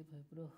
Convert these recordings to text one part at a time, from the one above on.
के भयो ब्रो?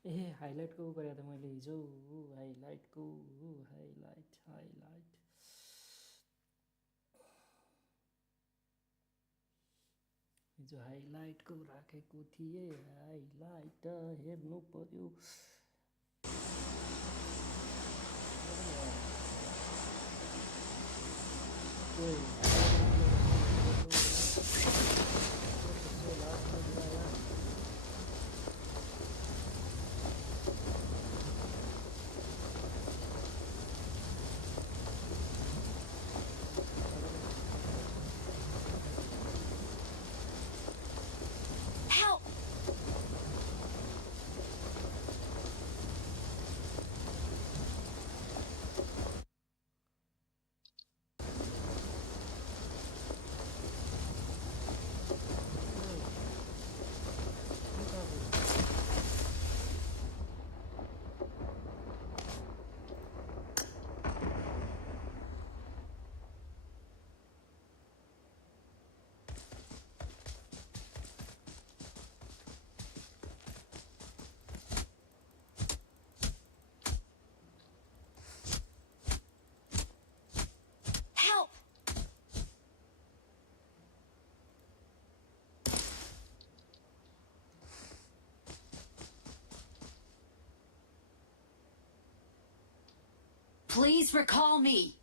ए हाइलाइटको गरेको त मैले हिजो हाइलाइटको हाइलाइट हिजो हाइलाइटको राखेको थिएँ हाइलाइट हेर्नु पर्यो Please recall me.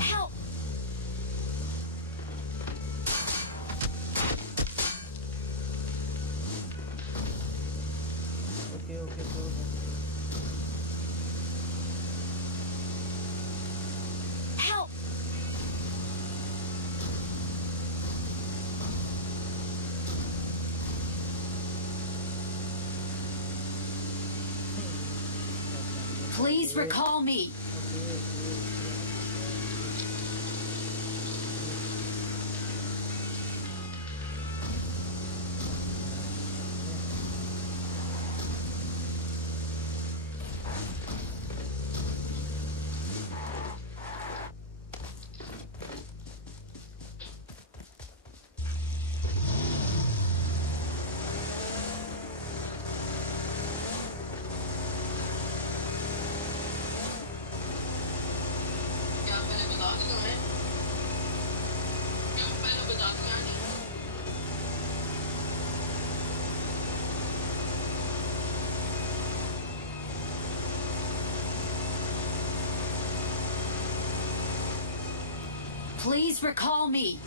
Help! Okay, go. Help! Please recall me. Please recall me.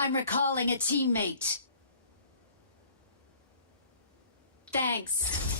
I'm recalling a teammate. Thanks.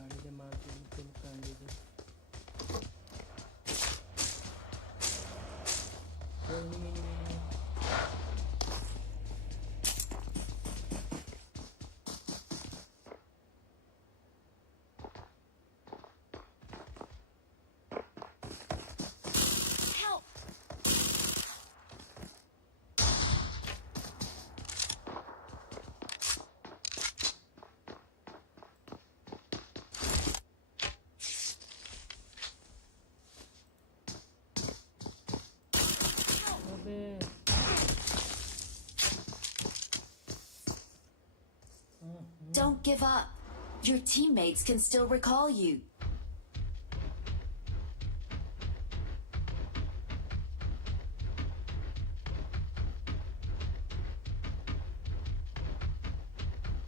गाडीले मार्छु त्यो काण्डिदियो Help! अबे Don't give up. Your teammates can still recall you.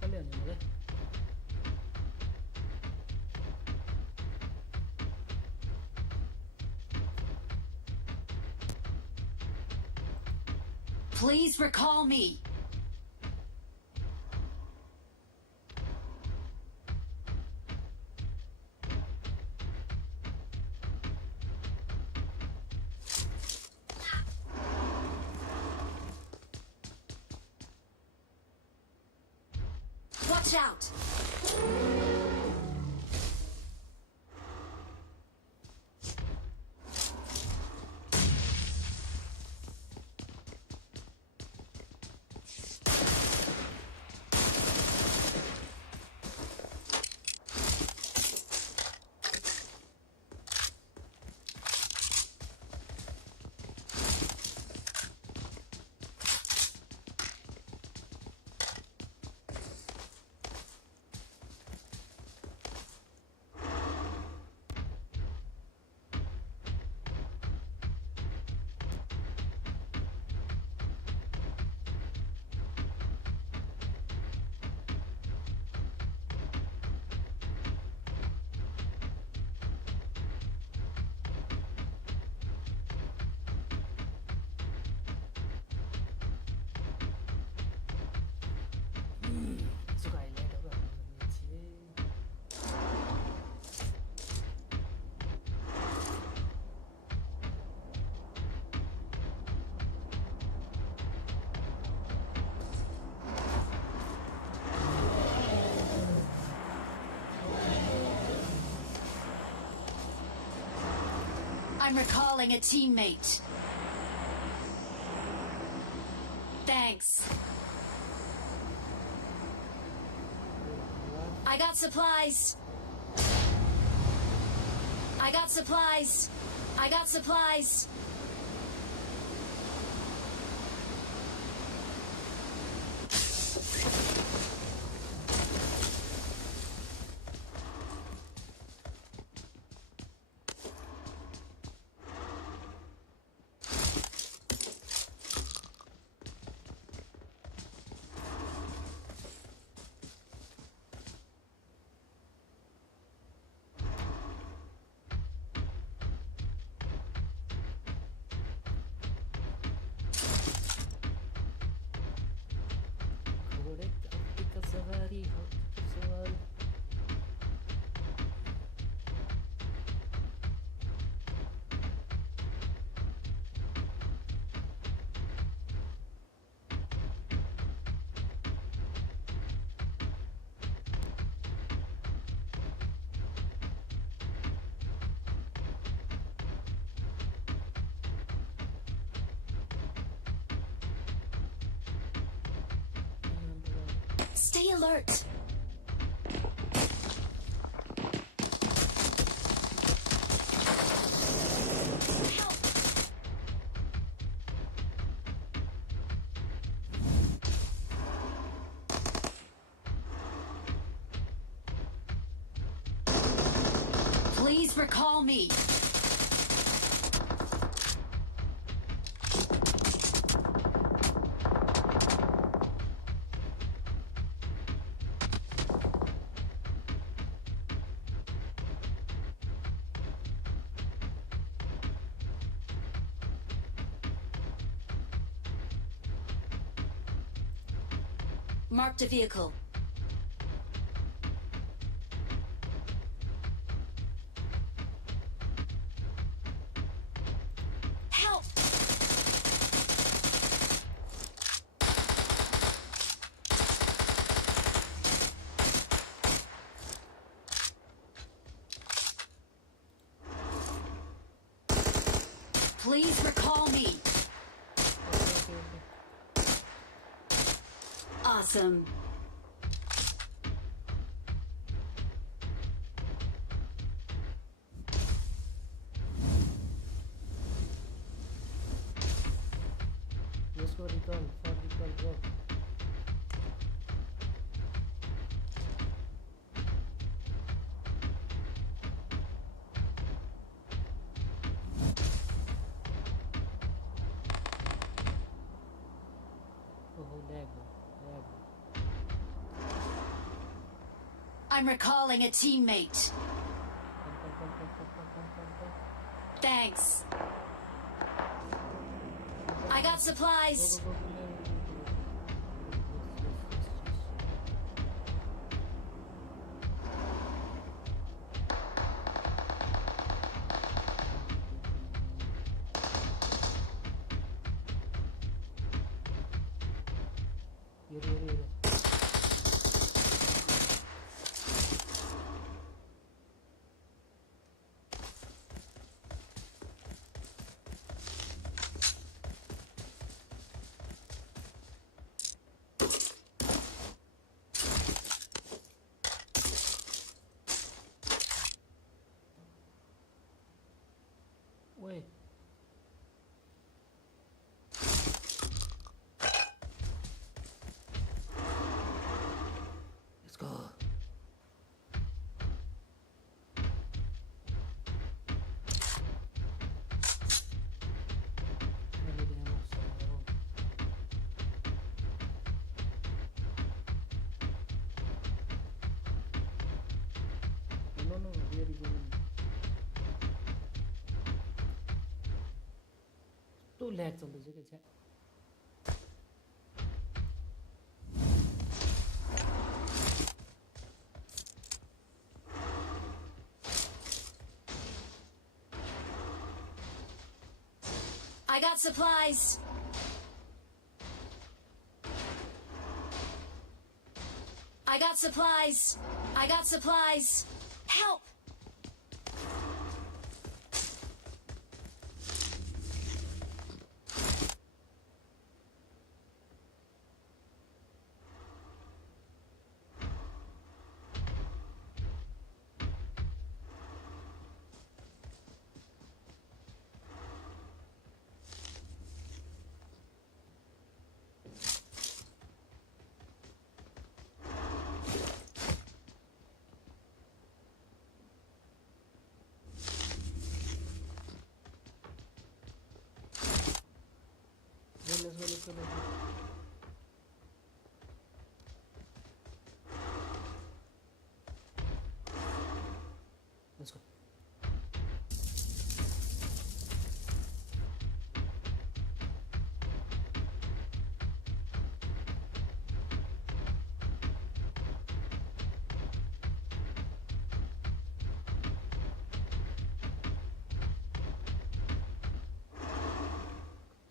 कसले हान्यो मलाई Please recall me. Watch out! यसको हाइलाइटहरु हाल्नु पर्ने I'm recalling a teammate. Thanks. I got supplies. I got supplies. I got supplies. Stay alert. Help. Please recall me. Marked a vehicle. Help! Please recall me. Awesome. Let's go recall, bro. Oh, lag. I'm recalling a teammate. Come. Thanks. I got supplies. Go. Here. Wait. Let's go. No, here is one. तो lag चल्दैछ के छ्या I got supplies. I got supplies. Help! Let's go. Let's go.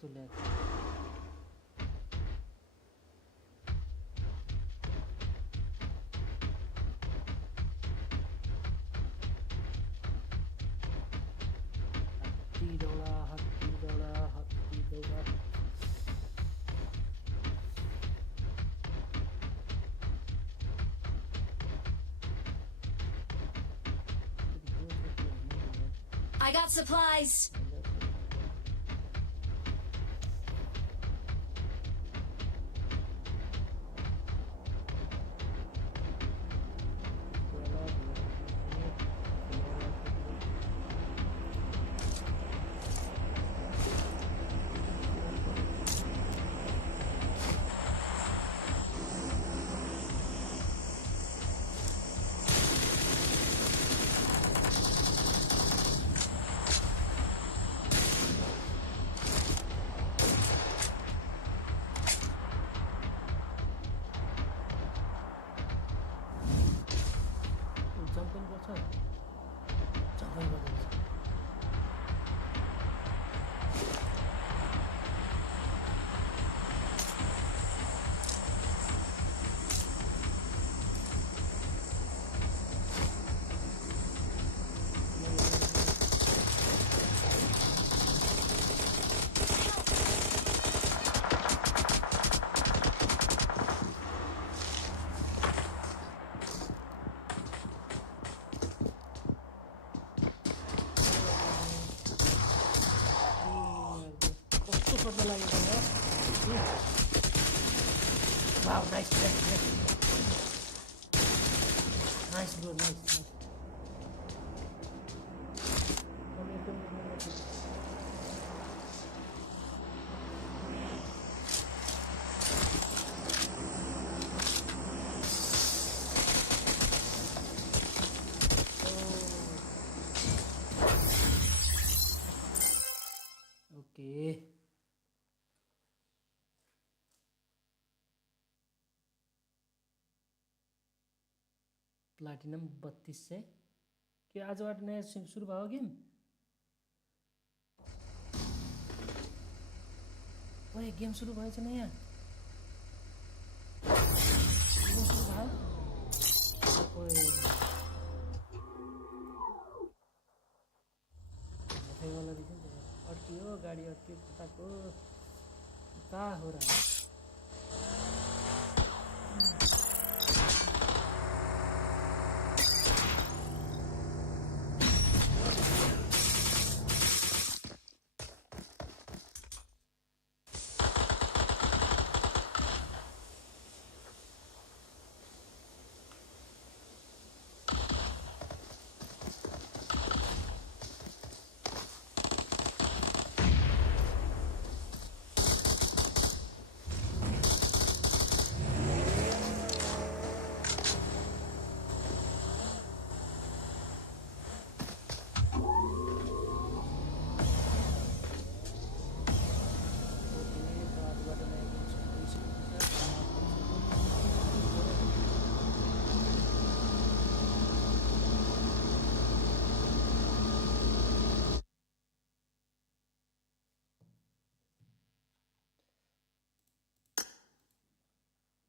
To left. Hati dola. I got supplies. Jumping गर्छ jumping गर्दैछ कस्तो shirt लागेको हो wow nice nice nice nice bro nice okay platinum 3200 के आजबाट नयाँ सुरु भयो गेम ओए गेम सुरु भएछ नयाँ गेम सुरु भयो ओए वाला देखिन्छ अड्कियो गाडी अड्कियो कताको कहाँ हो र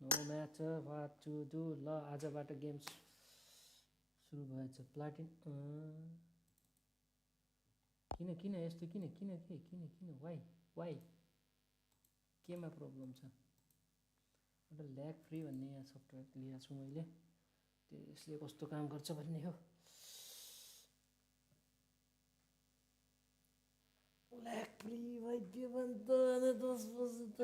no match what to do ल आजबाट गेम सुरु भएछ प्लाटिन किन यस्तो किन वाइ केमा प्रब्लम छ एउटा ल्याग फ्री भन्ने यहाँ सफ्टवेयर लिएको छु मैले त्यसले कस्तो काम गर्छ भन्ने हो ल्याग फ्री भाइ के भन्छ भने 10 बजे त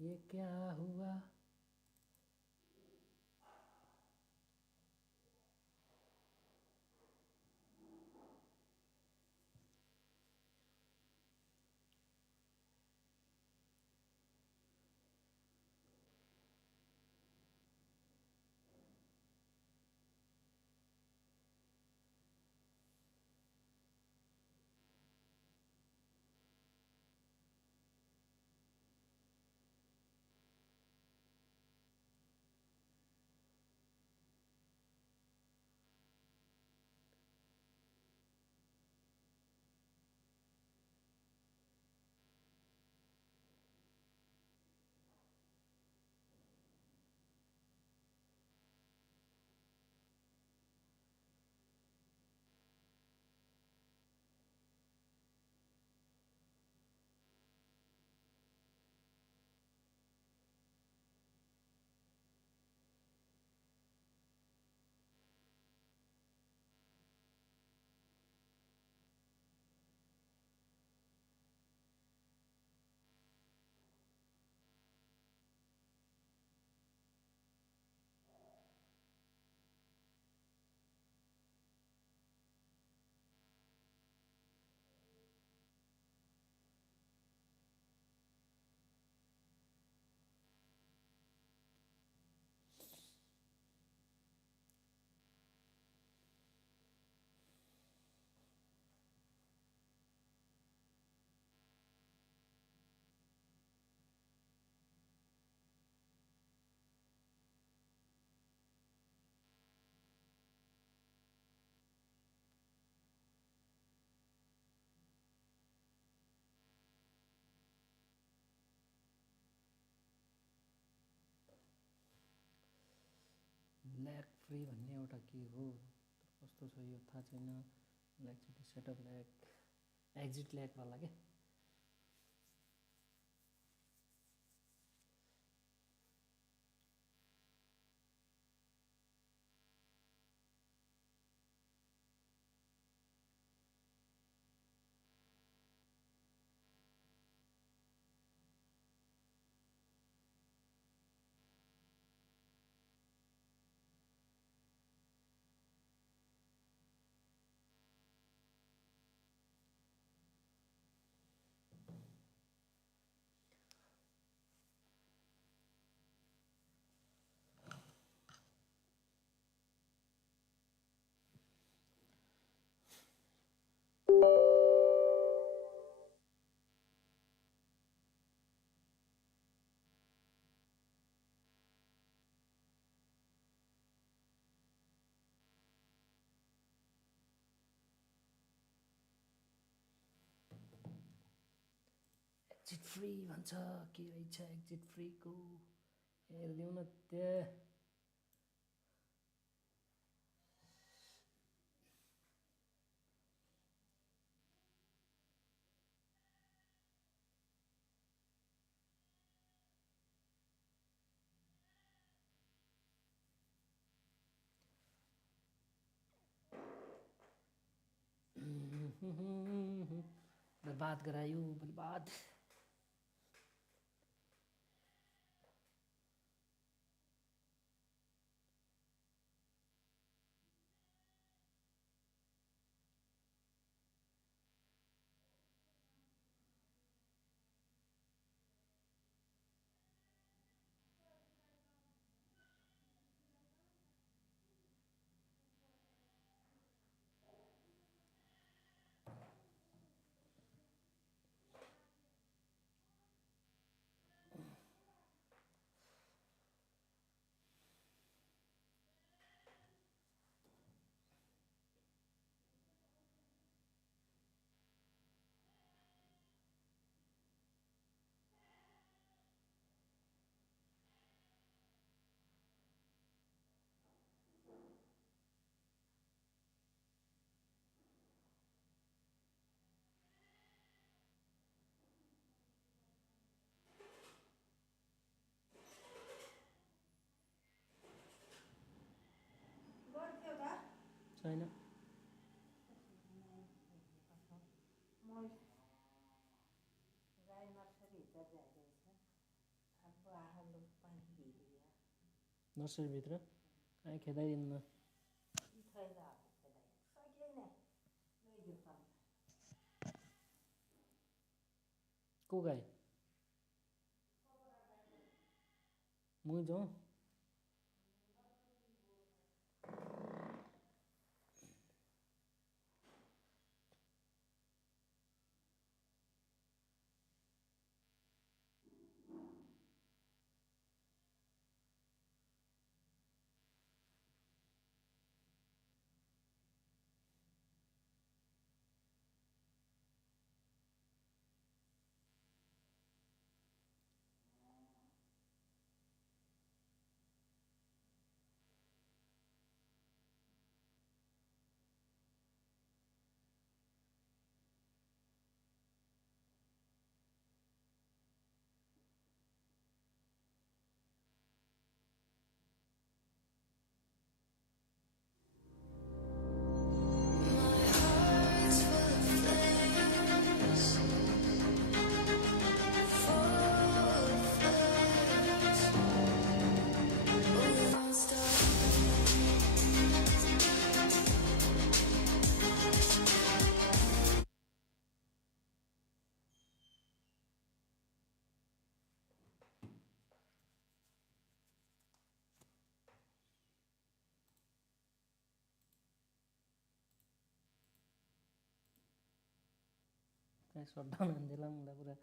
ये क्या हुआ फ्री भन्ने एउटा के हो कस्तो छ यो थाहा छैन मलाई एकचोटि सेटअप ल्याग एक्जिट ल्यागवाला के एक्जिट फ्री भन्छ के रहेछ एक्जिट फ्रीको हेरिदिउँ न त्यहाँ बर्बाद गरायो बर्बाद छैन नर्सरीभित्र कहीँ खेदाइदिनु न को गाई मुई जाउँ कहीँ सटडाउन हानिदिएला मलाई पुरा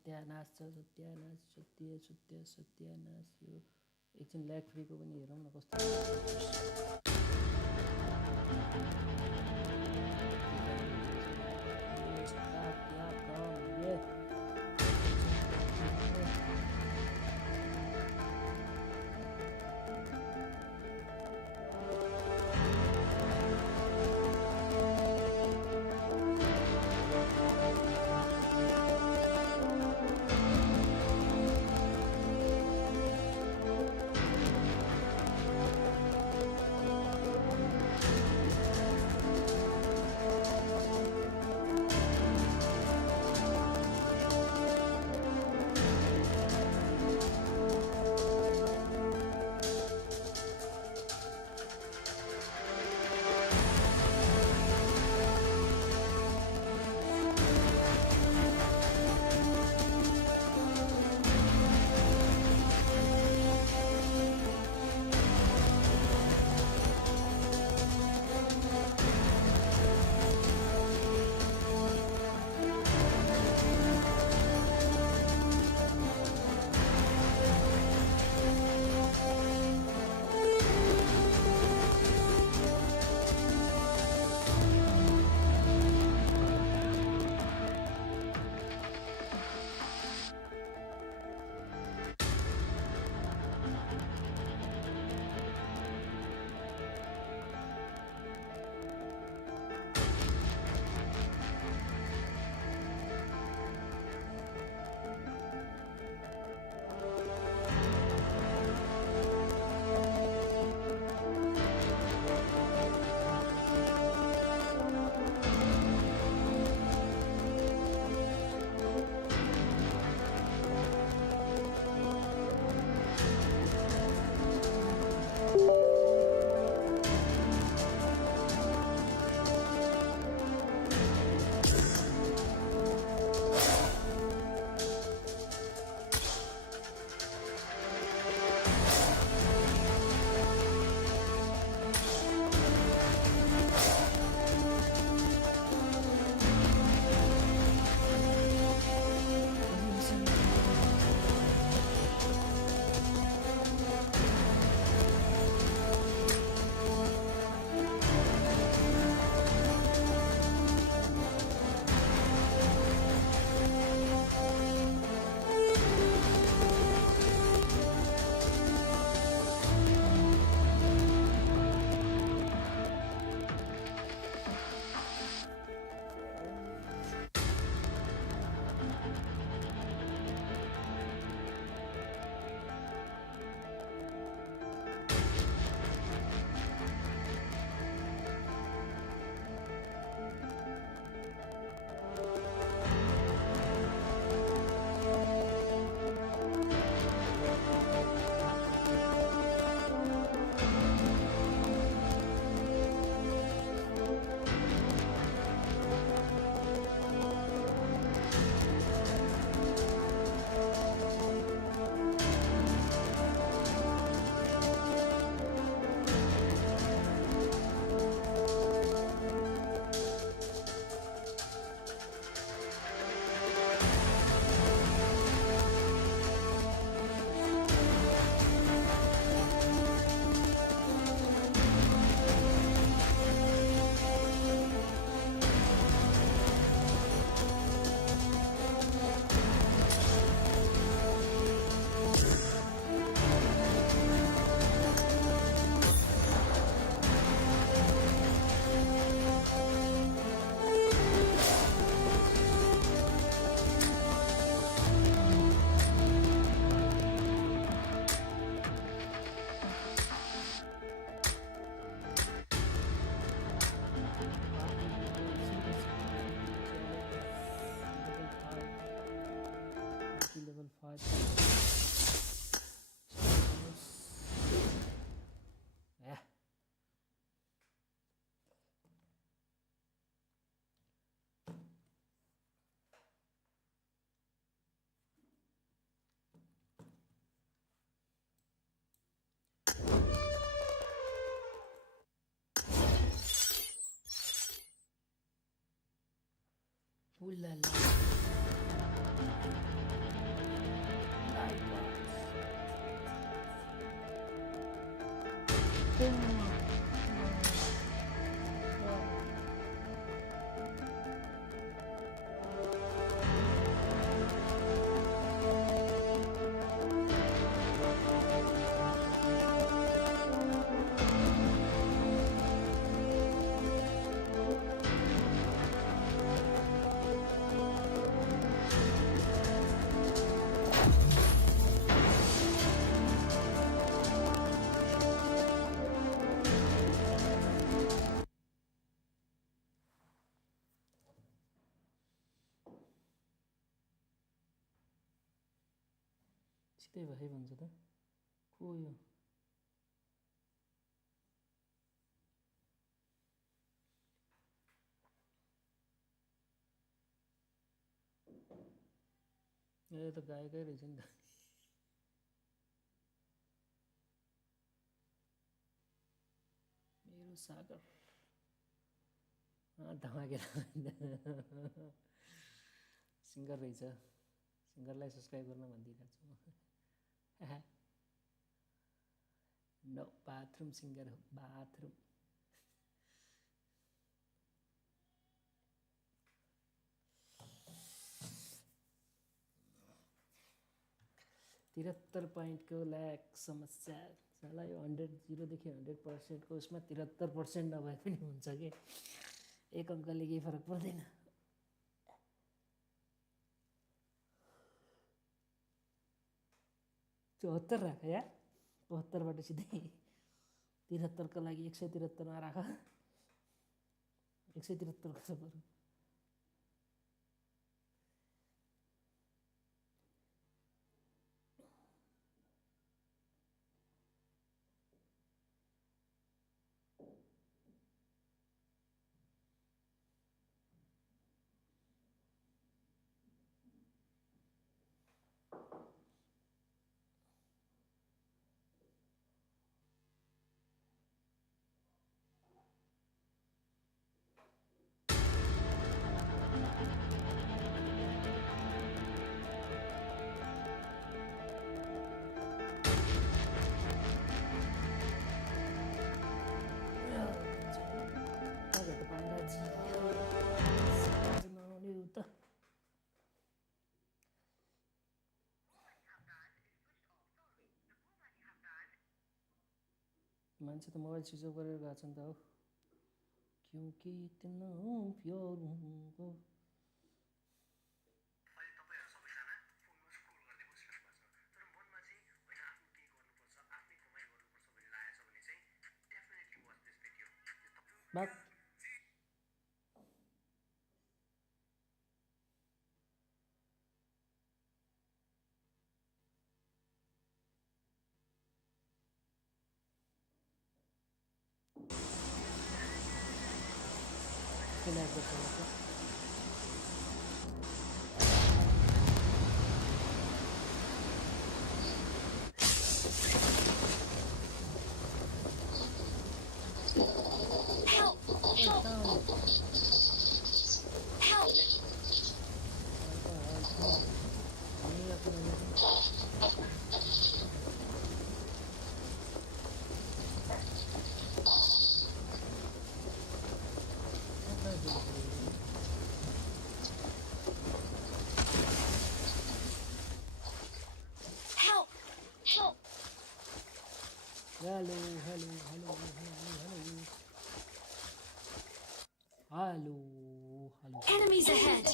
सत्यानाश छ सत्यानाश सत्य सत्य सत्यानाश। यो एकछिन ल्याग फ्रीको पनि हेरौँ न कस्तो Ooh la la. सिधै भाइ भन्छ त को यो यो त गायकै रहेछ नि त मेरो सागर धमाकेर सिङ्गर रहेछ सिङ्गरलाई सब्सक्राइब गर्न भनिदिइरहेको छु म नो बाथरुम सिङ्गर हो बाथरुम 73 पोइन्टको ल्याक समस्या साला यो 100 देखि 100% को उसमा 73% नभए पनि हुन्छ कि एक अङ्कले केही फरक पर्दैन 74 राख यार 72 बाट सिधै 73 को लागि 173 मा राख 173 को बरु मान्छे त मोबाइल स्विच अफ गरेर गएको छ नि त हो क्योंकि इतना प्यार उनको अहिले तपाईहरु सबैजना फोनमा स्क्रोल गर्दै बसिरहेको छ तर मनमा चाहिँ हैन आफ्नो केही गर्नुपर्छ आफ्नै कमाइ गर्नुपर्छ भन्ने लागेछ भने चाहिँ डेफिनेटली वाच दिस भिडियो बात Help! Hello. Enemies ahead.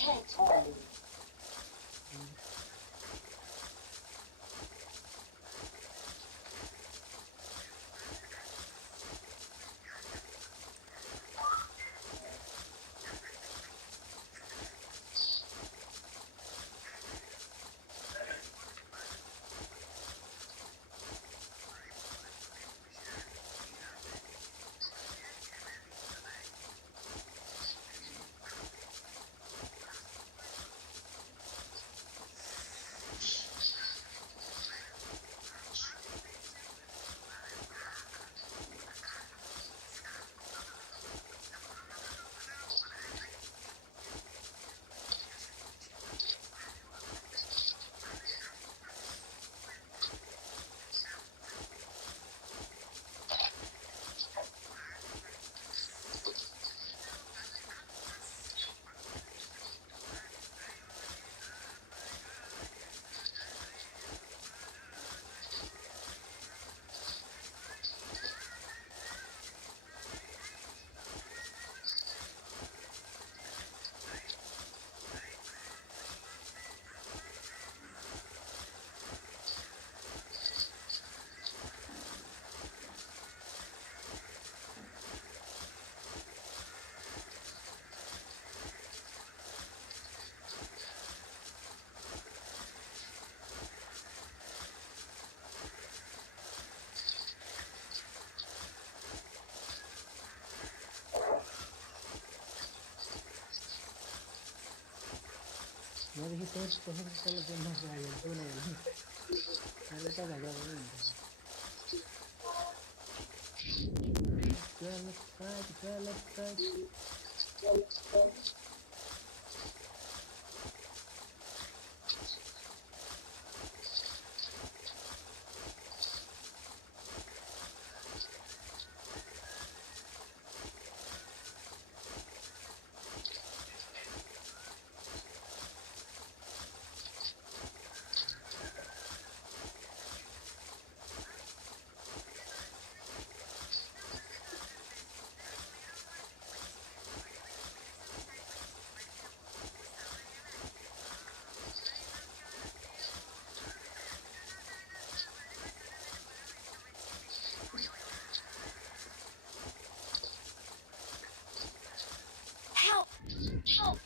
यहाँदेखि त्यही तल गेममा गयो भने पनि अहिले त भाग्यो पनि हुन्छ let's fight. Help! Help!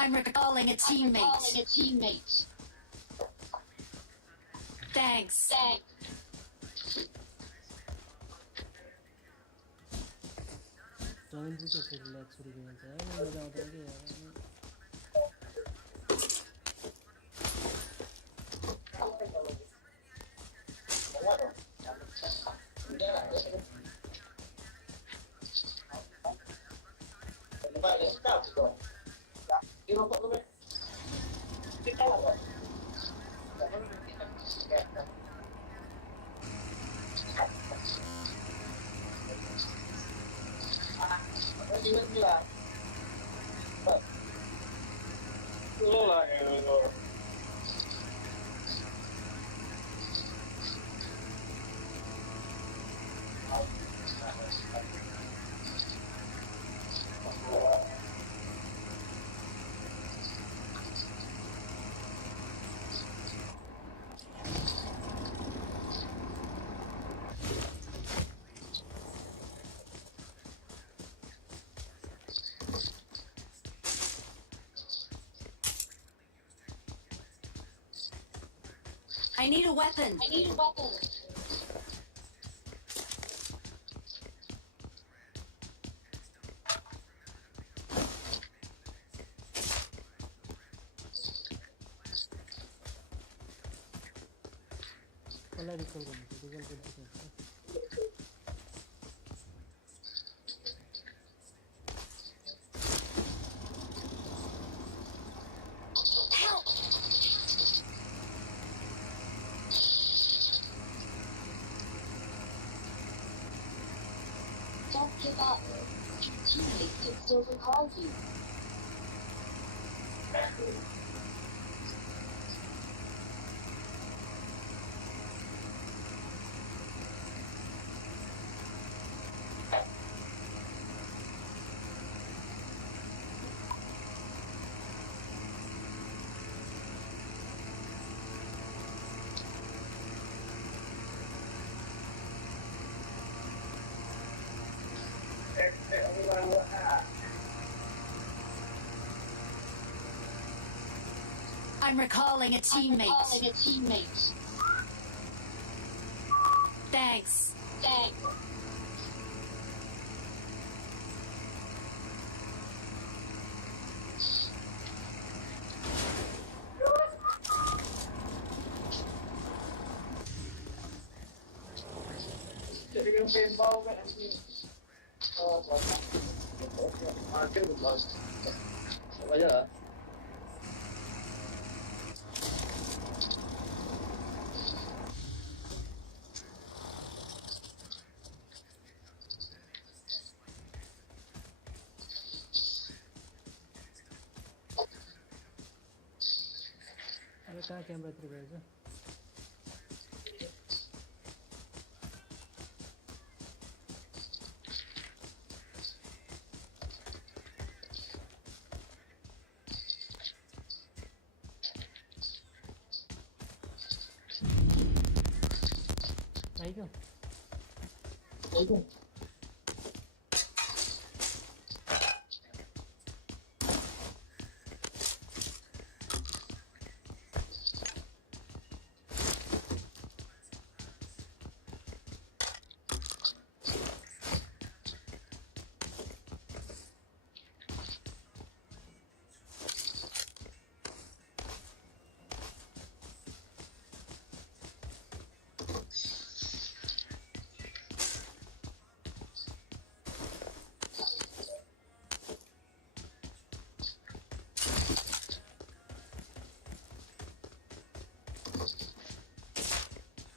I'm recalling a teammate. Thanks. Join this okay, relax शुरू करना चाहिए मजा आता है कि यार I need a weapon. वाला रिकॉल करना रिकॉल कर दिया Don't give up. Your teammates can still recall you. I'm recalling a teammate. Thanks. Vaya. अरे कहाँ क्यामेरा तिर गएछ आइगयो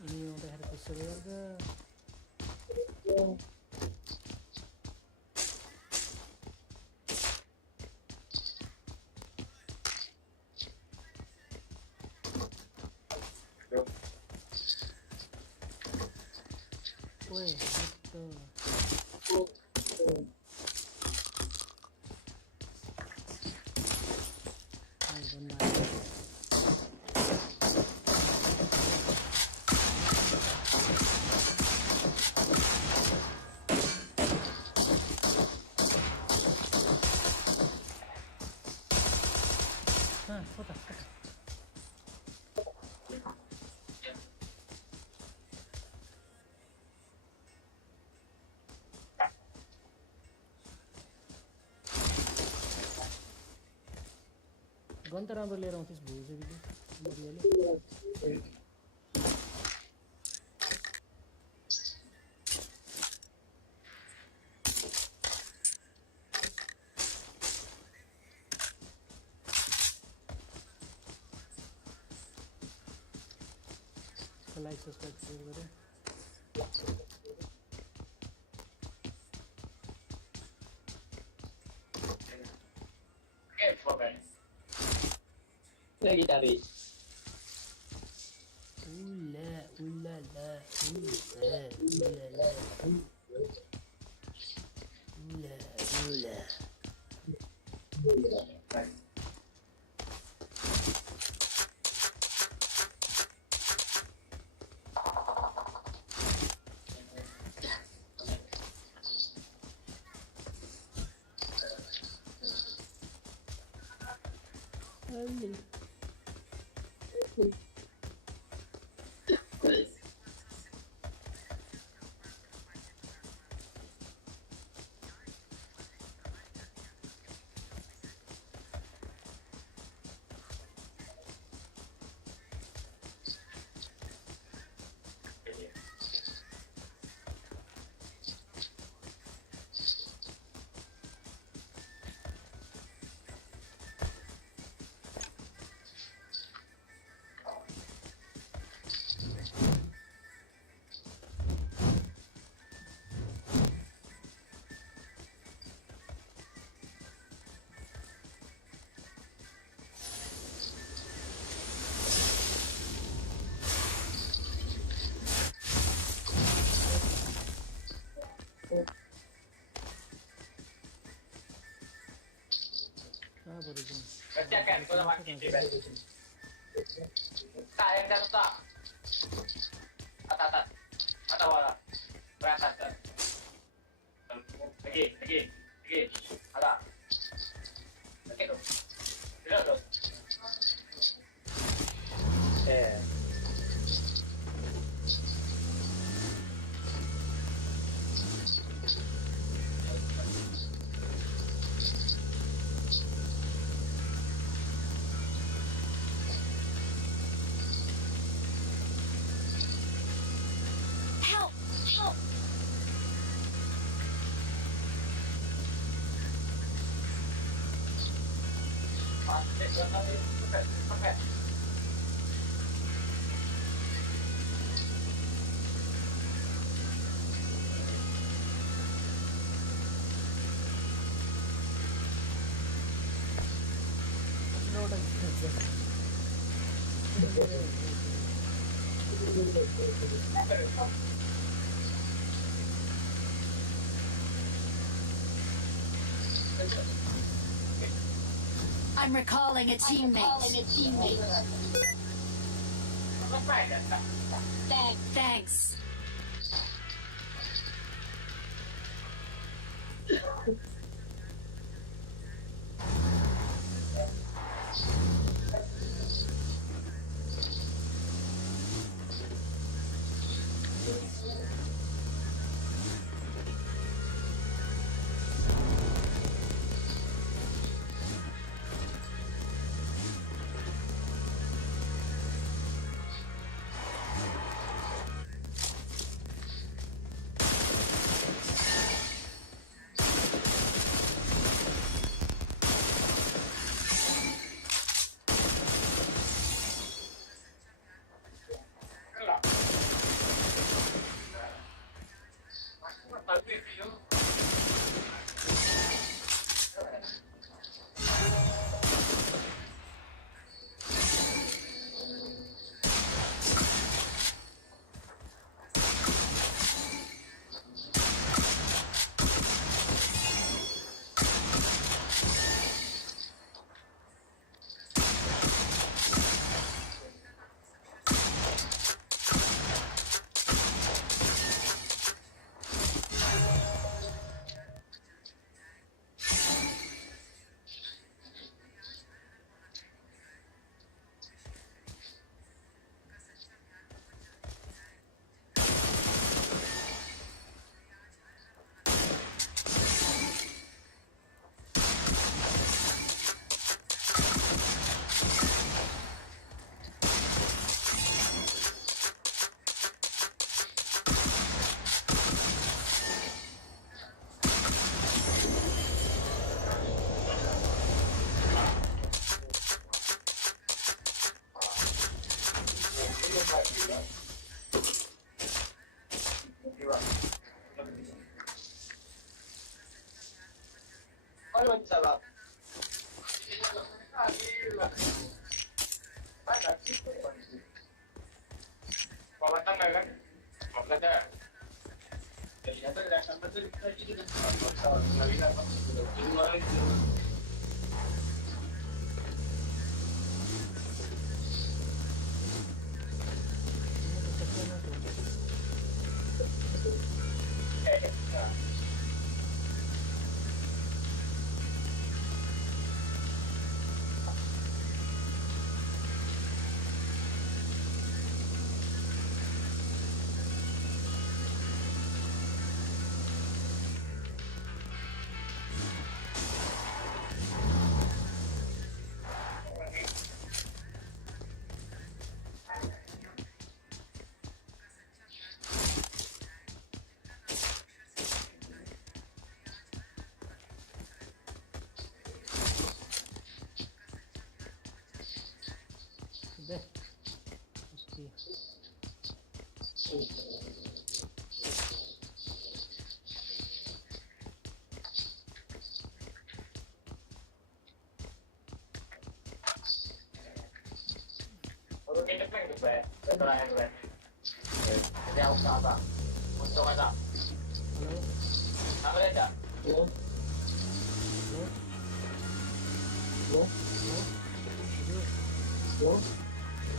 ini udah harus sebenarnya weh gitu ayo benar foto. Gun त राम्रो लिएर आउँथिस् भुजेको मरियाले लाइक सब्सक्राइब शेयर गरे Lagi cari. Ula. Kerjakan, kau sama kita. Tak, yang dah tak. Atas. Mata wala. Beratas. Lagi. Ada. Lagi tu. Tidak tu. Help! Load aja. I'm recalling a teammate. Thanks. Sudah. Oke.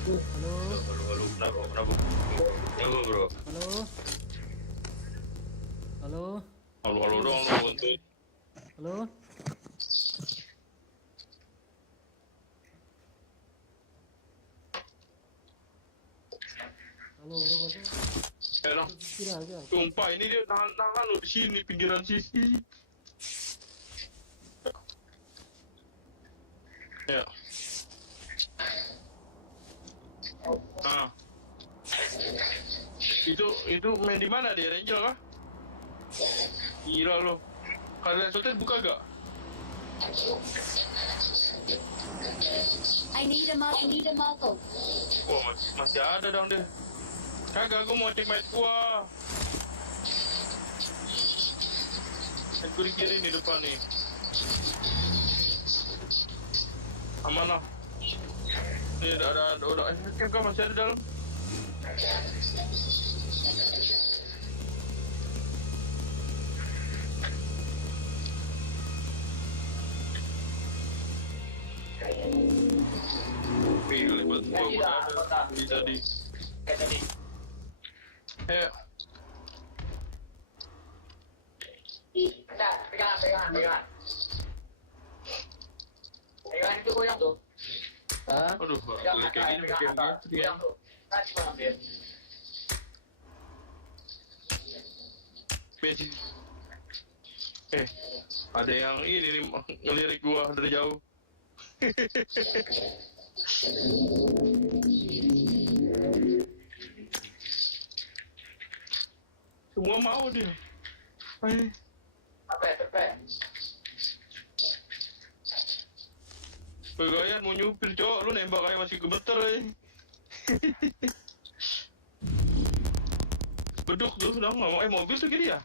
Halo. Halo. Halo. Kenapa bro? Halo. Halo. Halo dong lu untuk Halo. Halo, ya dong. kira aja. Sumpah ini dia tahan lu di sini pinggiran sisi. Ya. Ah. Itu main di mana dia, Ranger kah? Gila lo. Kalian sotet buka gak? I need a muzzle. Wah, masih ada dong deh. Kagak, gua mau cek mate gua. Mate gua di kiri nih depan nih. Aman lah. Ini ada kan masih ada dalam. Pilih buat gua ada di tadi. Kayak tadi. Ayo. Pegangan. Pegangan itu goyang tuh. Aduh, boleh kayak gini pakai gitu ya. Goyang tuh. Tadi mana ambil? Bensin. Ada yang ini nih ngelirik gua dari jauh. Semua mau dia. Apa ya, tepe? Pegayan mau nyupir cowok, lu nembak kayak masih gemeter Beduk tuh, udah ngomong, mobil tuh kiri ya?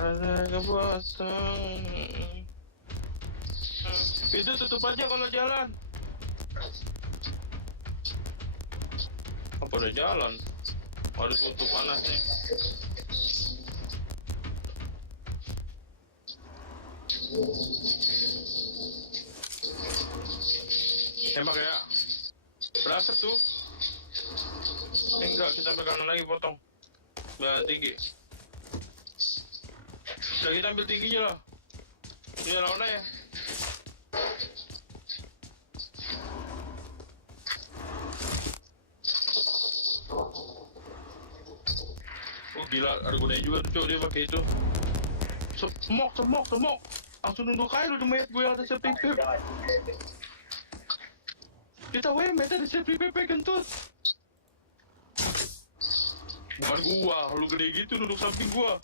Ada kepuasan. Itu tutup aja kalau jalan. Apa udah jalan? Harus tutup panas nih. Tembak ya. Berasap tuh. Enggak, kita pegang lagi potong. Udah tinggi. Udah kita ambil tingginya lah. Ini lawan ya. Oh gila, ada gunanya juga tuh cowok dia pakai itu. Semok. Langsung nunduk aja lu mayat gue yang ada safety pip. Kita mayat ada safety pip kentut. Bukan gua, lu gede gitu nunduk samping gua.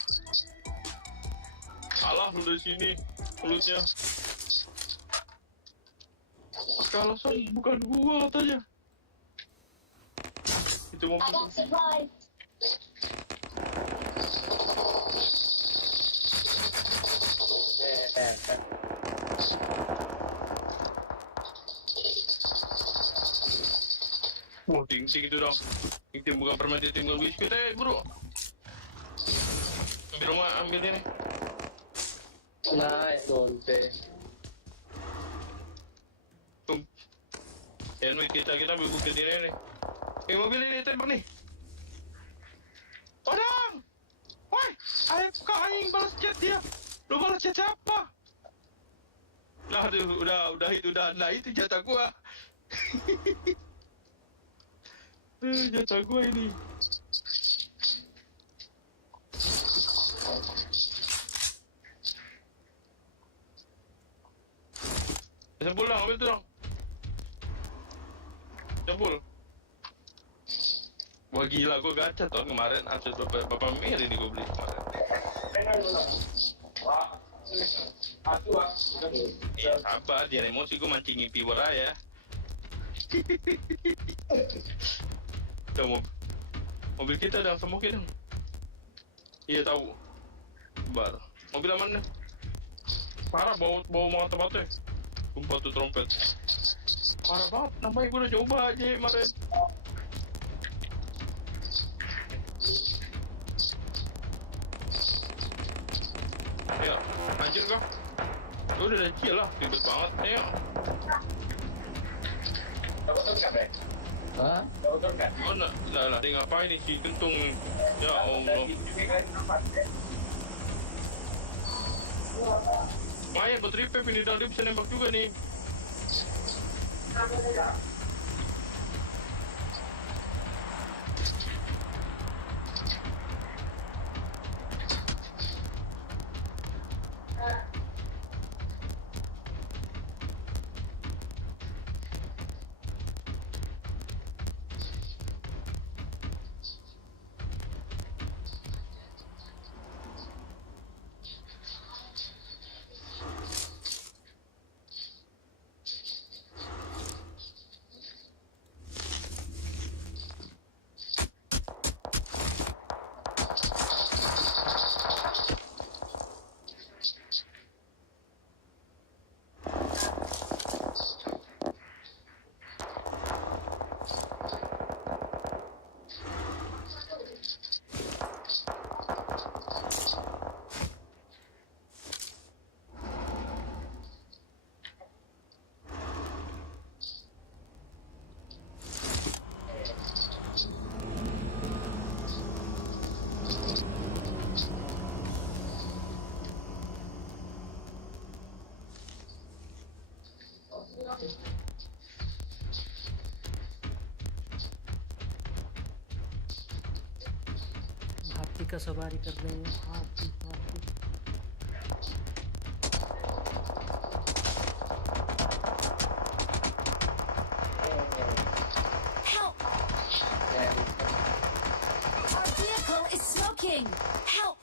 Salah lu dari sini, mulutnya. Kalah son, bukan gua katanya. Itu mau supplies. wah, tinggi gitu dong. Tim bukan permen, tim bukan biskuit bro. Ambil rumah, ambil ini. Nah, donte. Anyway, kita ambil bukit ini nih. Mobil ini tembak nih. Odang! Woi, AFK aing balas chat dia. Lu balas chat siapa? Nah, udah itu jatah gua. Jatah gua ini. Jempol dong, ambil tuh dong. Jempol. Wah gila, gua gacha tuh kemarin. Asus Bapak Miri nih gua beli kemarin. Iya sabar, jangan emosi, gua mancing ngimpi ya. Udah mobil kita udah semokin dong. Iya tahu. Bar. Mobil aman nih. Parah bau mata-mata. Sumpah tuh trompet. Parah banget, namanya gue udah coba aja kemarin. Ya, anjir kok. Lu udah kecil lah, ribet banget. Ayo. Hah? Oh, lah, dia ngapain nih si kentung? Ya Allah. Maya, buat repair ini dia bisa nembak juga nih. हाथी का सवारी कर रहे हैं, हाथी हाथी। Help! Our vehicle is smoking! Help!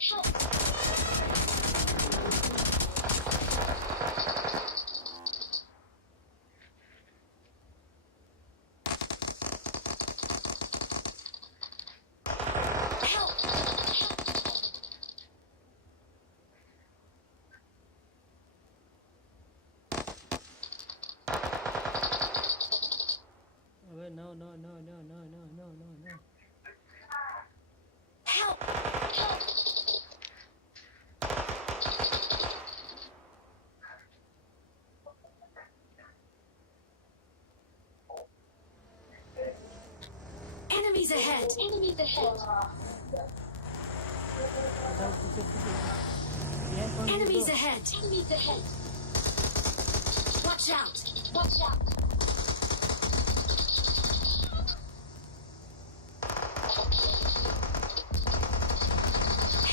Help! अबे no no no no no no no no no। Help! Enemies ahead! Enemies ahead! उधर पीछे पीछे। ये कौन है? Enemies ahead! Enemies ahead! Watch out! Watch out!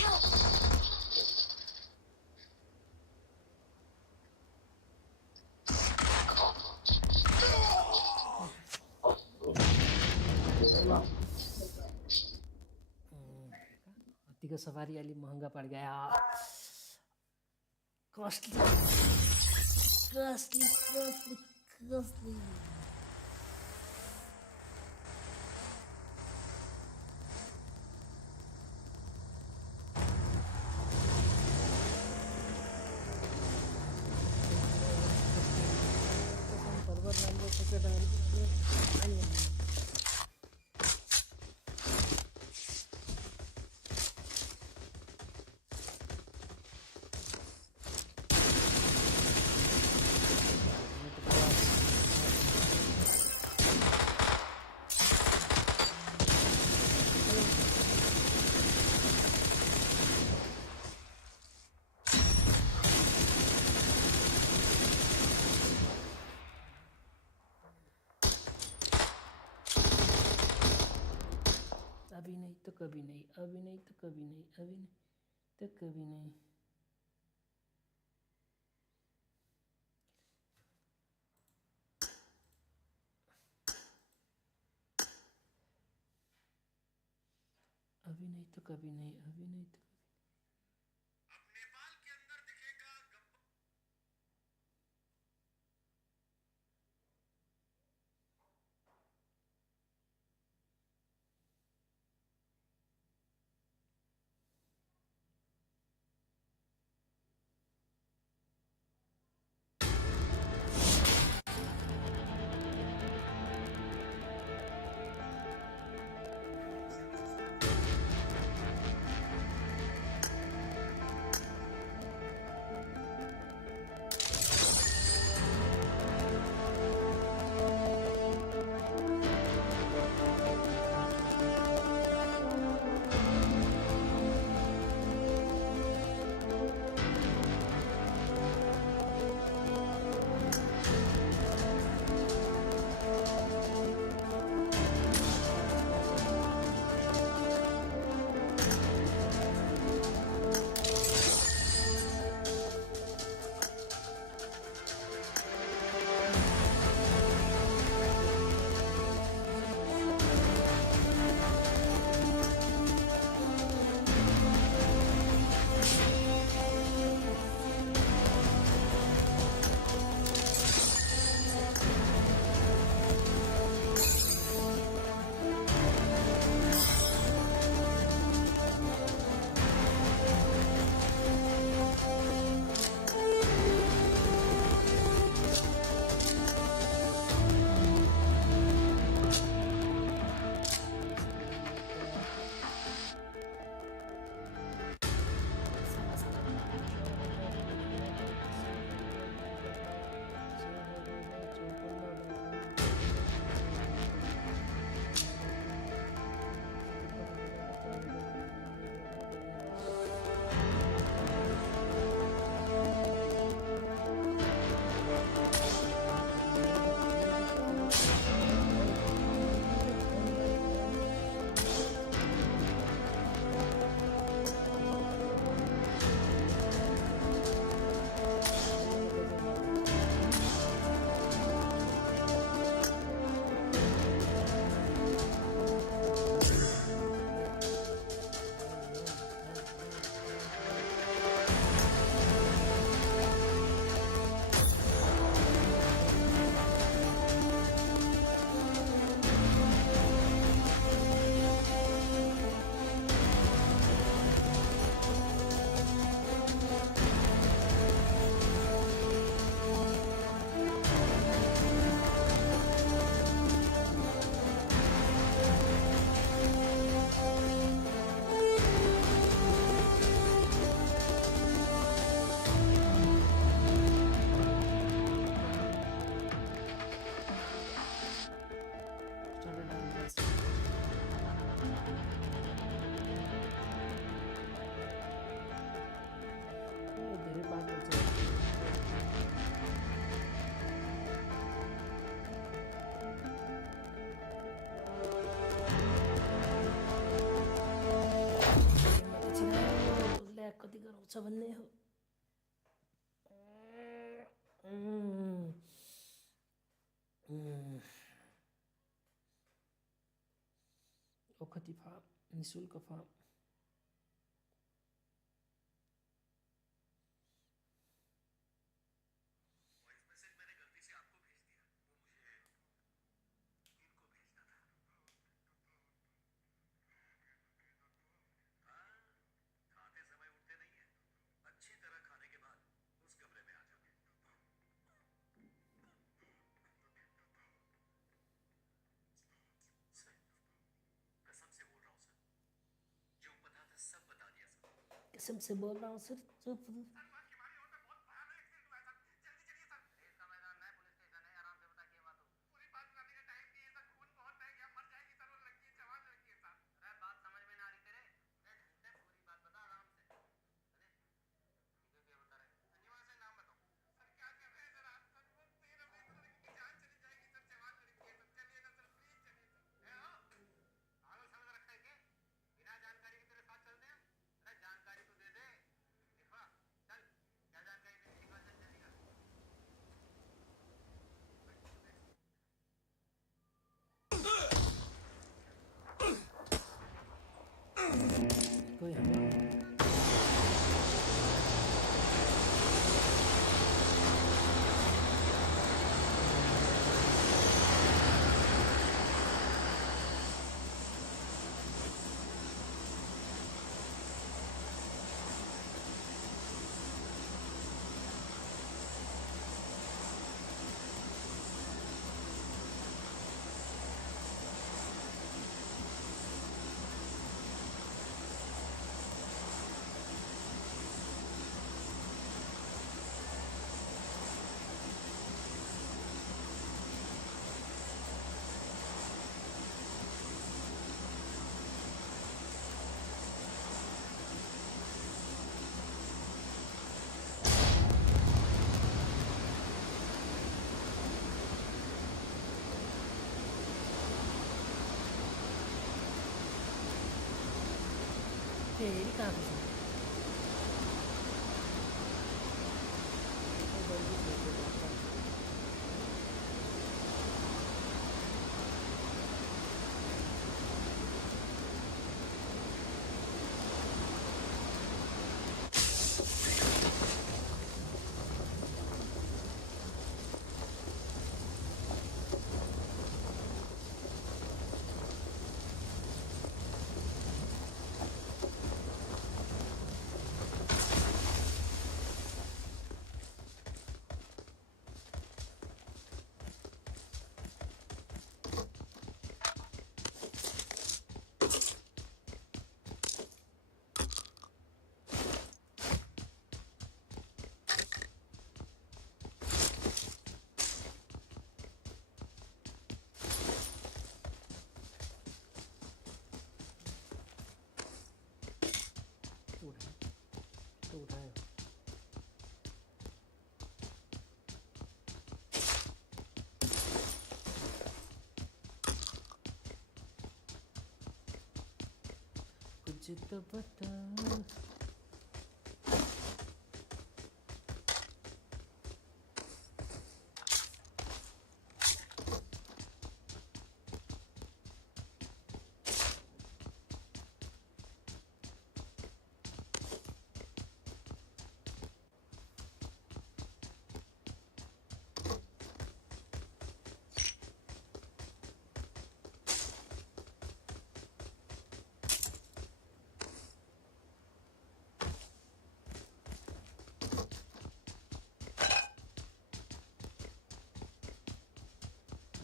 Help! हाथी का सवारी अलि महंगा पड़ गया। Costly costly costly costly. पर्वत राम्रो छ अभी नहीं तो कभी नहीं, अभी नहीं तो कभी नहीं, अभी नहीं तो कभी नहीं। अभी नहीं तो कभी नहीं, अभी नहीं तो अब नेपाल के अंदर दिखेगा गब्बर। भन्ने हो ओखती फार्म निशुल्क फार्म वॉइस मैसेज मैंने गलती से आपको भेज दिया, वो मुझे इनको भेजना था। हाँ, खाते समय उठते नहीं है, अच्छी तरह खाने के बाद उस कमरे में आ जाओ। सर, कसम से बोल रहा हूँ सर, जो पता था सब बता दिया सर। कसम से बोल रहा हूँ सर चुप कोई हमें फेरि कहाँ छ उठायो कुछ तो पता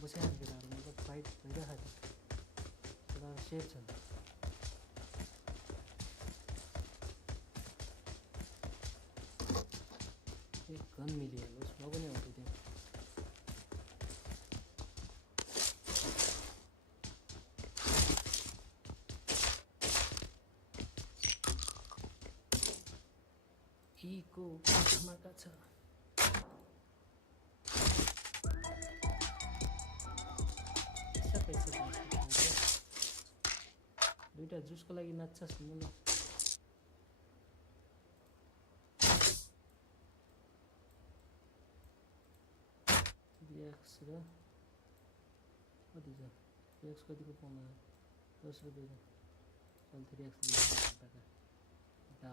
बसिरहेको केटाहरू मतलब फाइट भइरहेको छ केटाहरू सेफ छन् एक गन मिलिहालोस् म पनि आउँछु त्यहाँ को धमाका छ दुईटा जुसको लागि नाच्छस् मुला र कति छ 2x कतिको पाउनु 10 रुपैयाँ चल 3x यता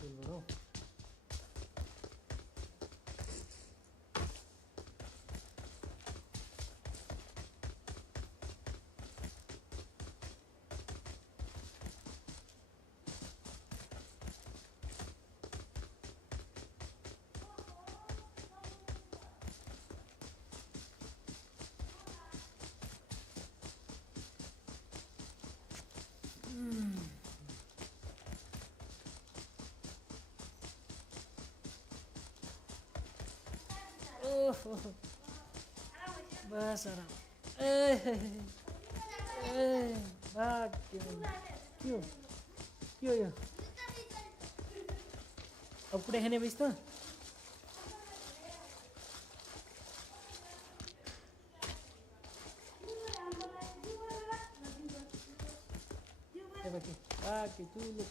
चल गरौँ बस आराम भाग के हो यो अब कुठे खाने बैस त भाग के चुलो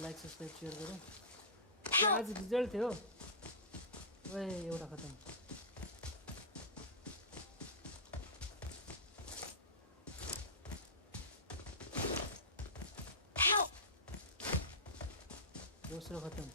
लाइक सब्सक्राइब शेयर गरौँ आज रिजल्ट थियो ओए एउटा खतम दोस्रो खतम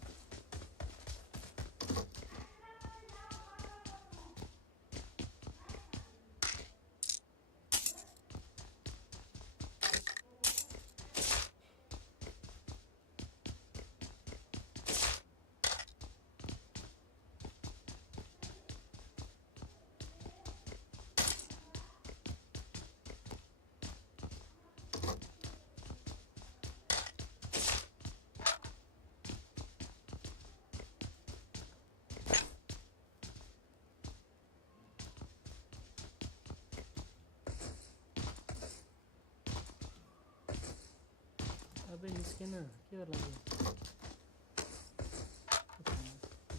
अबे निस्केन के गर्ला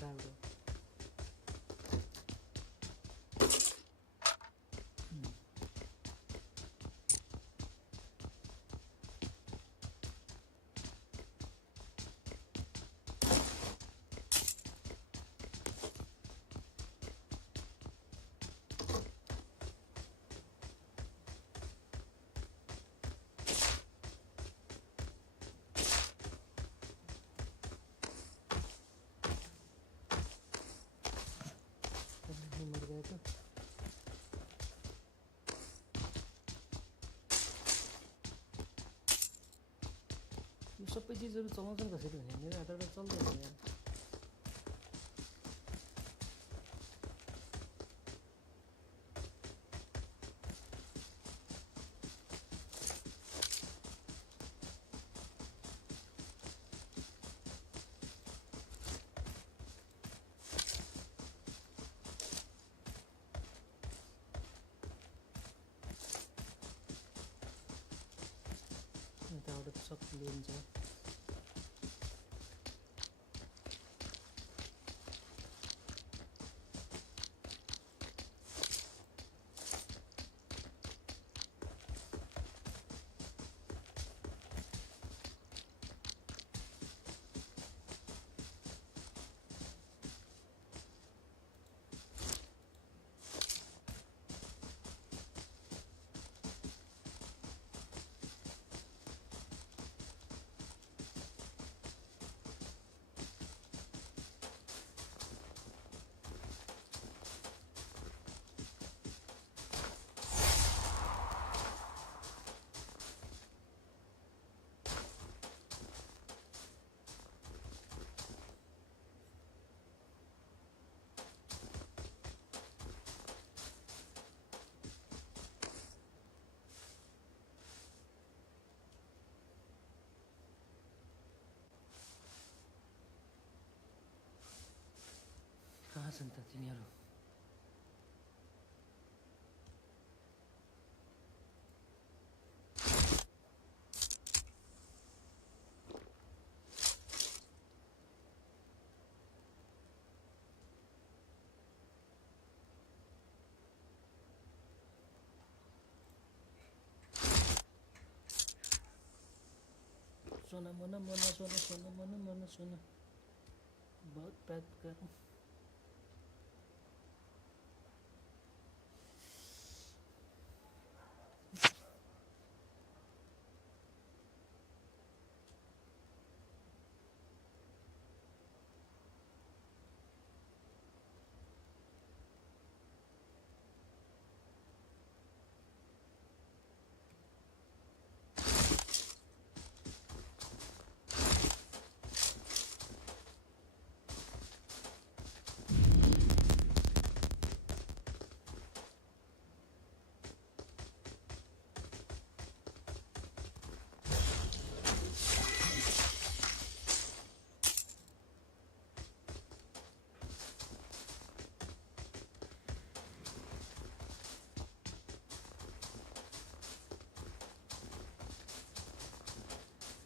डाल्दो मर गया तो यो सबै चिजहरू चलाउँछन् कसरी भने मेरो हातबाट चल्दैन यार यताबाट सब लिन्छ कहाँ छन् त तिनीहरू सोना मोना मोना सोना सोना मोना मोना सोना बहुत बात करूं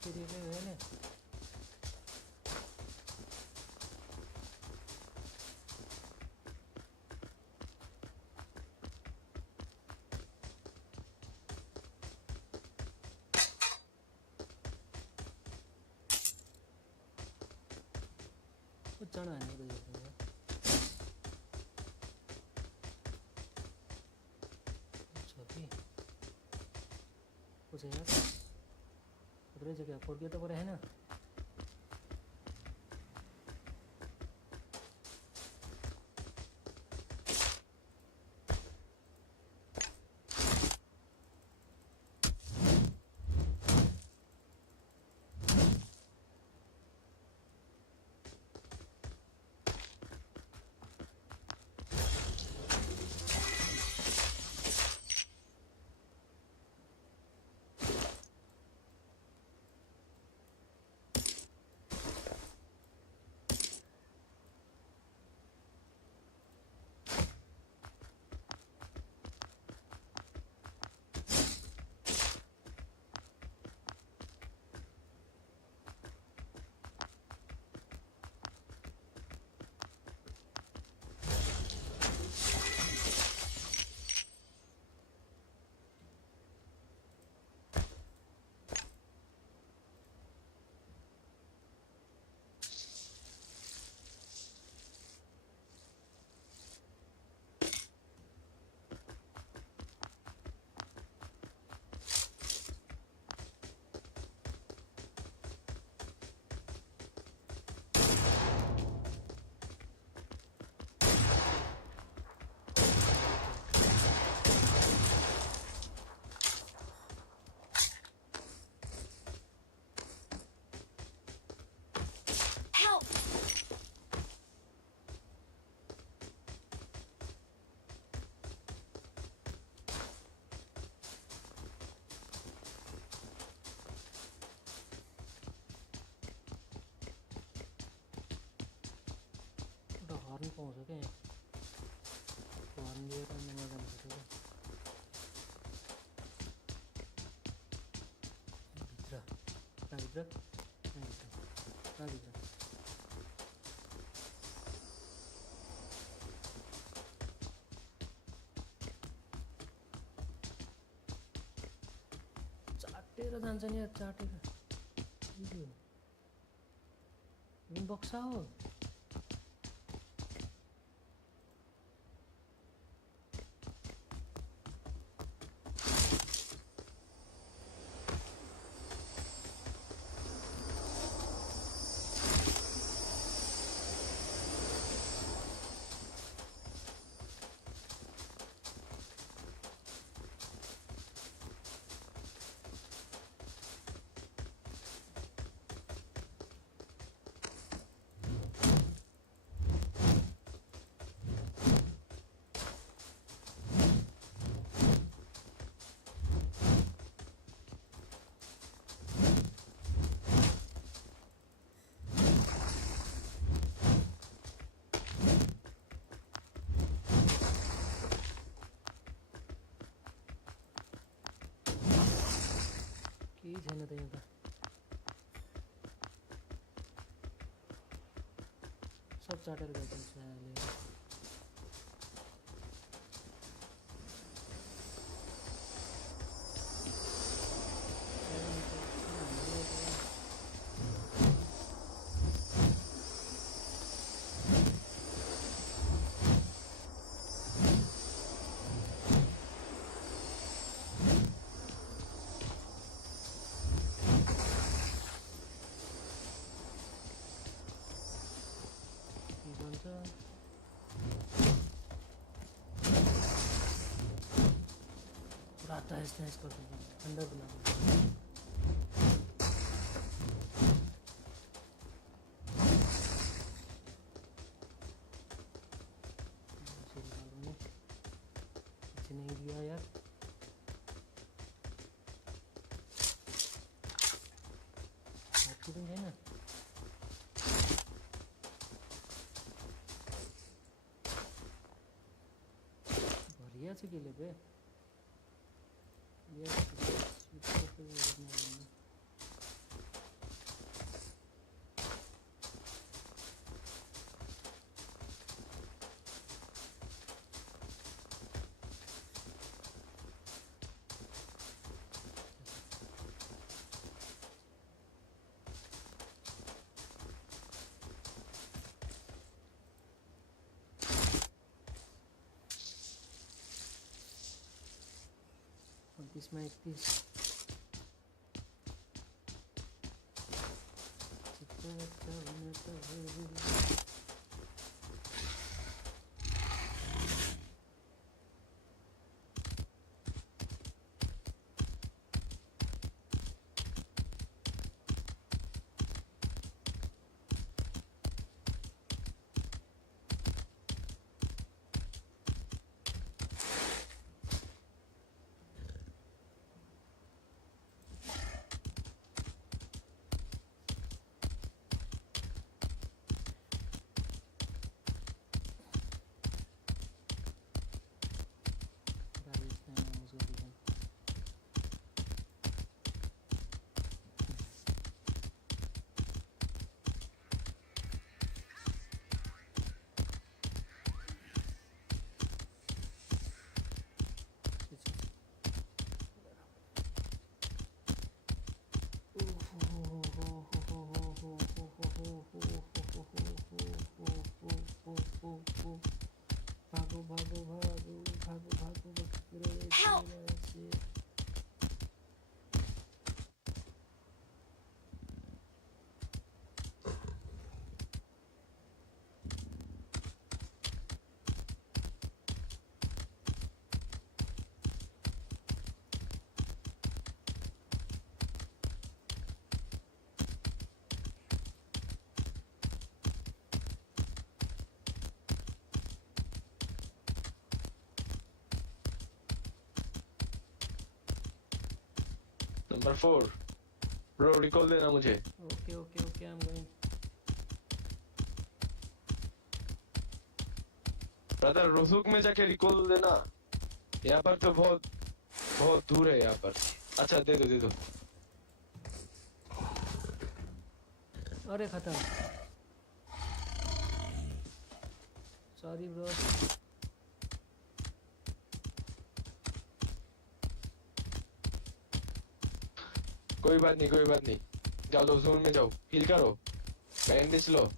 तेरी रे है कुछ जाना है नहीं कुछ है यार उधर जगह फोड़ गया तो वो रहे ना Help! उठा हॉर्न पहुंच सके हॉर्न दिया तो मैं कर सकता भीतर ना भीतर ना भीतर चाटेर जान्छ नि यार चाटेर बक्सा हो केही छैन त यहाँ त सब चाटेर गइदिन्छ अहिले नाइस कर दूँगा अंदर बना दूँगा नहीं दिया यार है ना बढ़िया से खेले पे इसमें 31 Help! नंबर 4 ब्रो रिकॉल देना मुझे okay okay okay I am going brother रोजुक में जाके रिकॉल देना यहाँ पर तो बहुत बहुत दूर है यहाँ पर अच्छा दे दो अरे खत्म सॉरी ब्रो कोई बात नहीं जाओ जोन में जाओ हील करो बैंडेज लो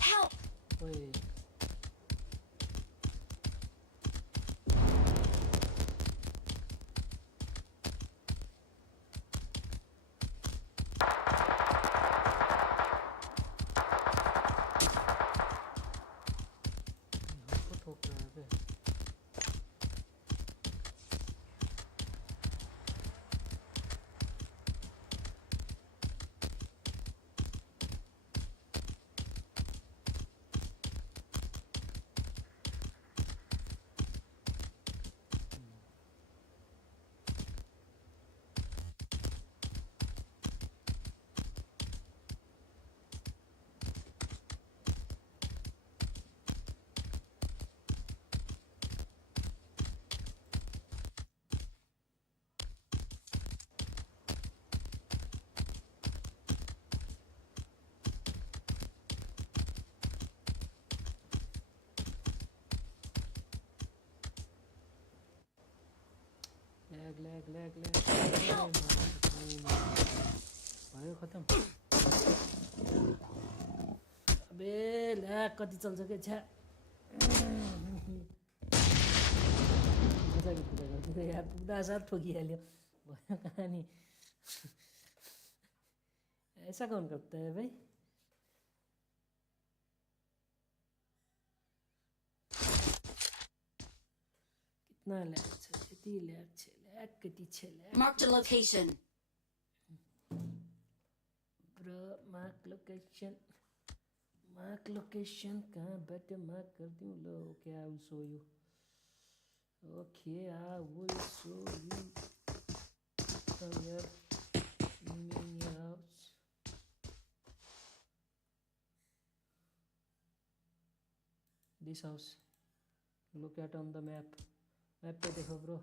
Help! ओए हमको ठोक रहा है बे भयो खतम अबे ल्याग कति चल्छ के छ्या मजाको कुरा गर्दै यार पुग्दा साथ ठोकिहाल्यो भयो कहानी ऐसा कौन करता है भाई कितना ल्याग छ यति ल्याग छ ल्याग कति छ lag Marked a location. Bro mark location कहाँबाट मार्क गरिदिउँ ल okay I will so you okay I will so you from your mini house this house look at on the map map पे देखो bro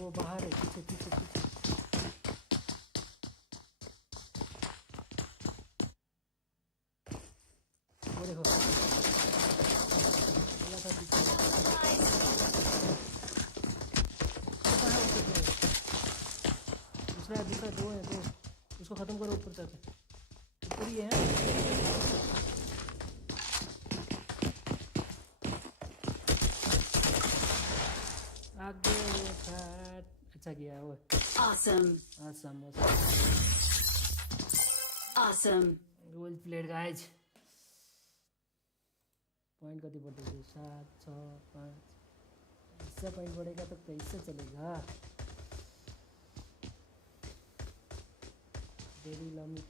वो बाहर है पीछे पीछे पीछे वो देखो बोला था पीछे दूसरा दूसरा दो है दो उसको खत्म करो ऊपर तक ऊपर ही है आगे था अच्छा किया वो Awesome. awesome Awesome. well played guys point कति बढ़ेगा 7 6 5 इससे पॉइंट बढ़ेगा तो कैसे चलेगा डेली लिमिट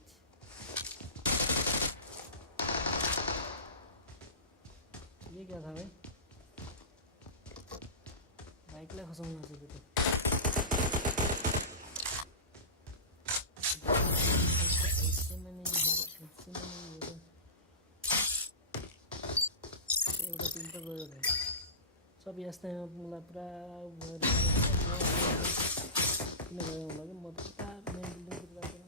ये क्या था भाई बाइकला खसाउन नसकेको त एउटा टिम त गयो भाइ सब यस्तैमा मलाई पुरा किन गयो होला कि म त पुरा मेन बिल्डिङतिर गएको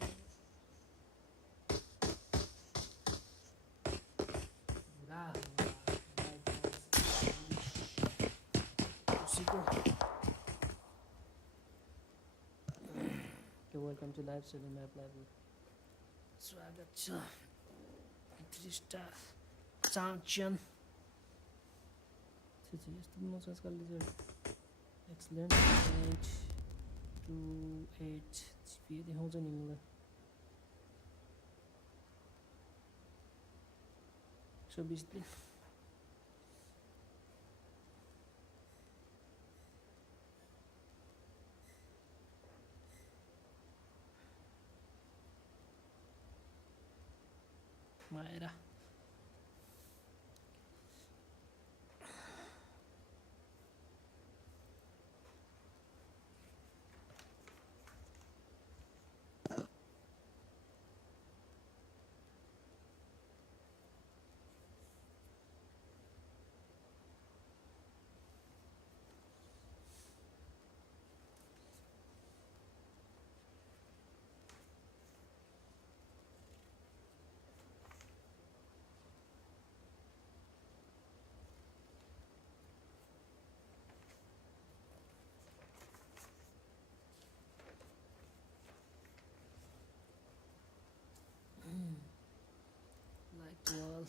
welcome to live selling map live स्वागत छ 3 स्टार चाम्पियन यस्तो मजा आजकलले चाहिँ एक्सलेन्ट 828 जिपी देखाउँछ नि मलाई 120 ले Maera. Like wall.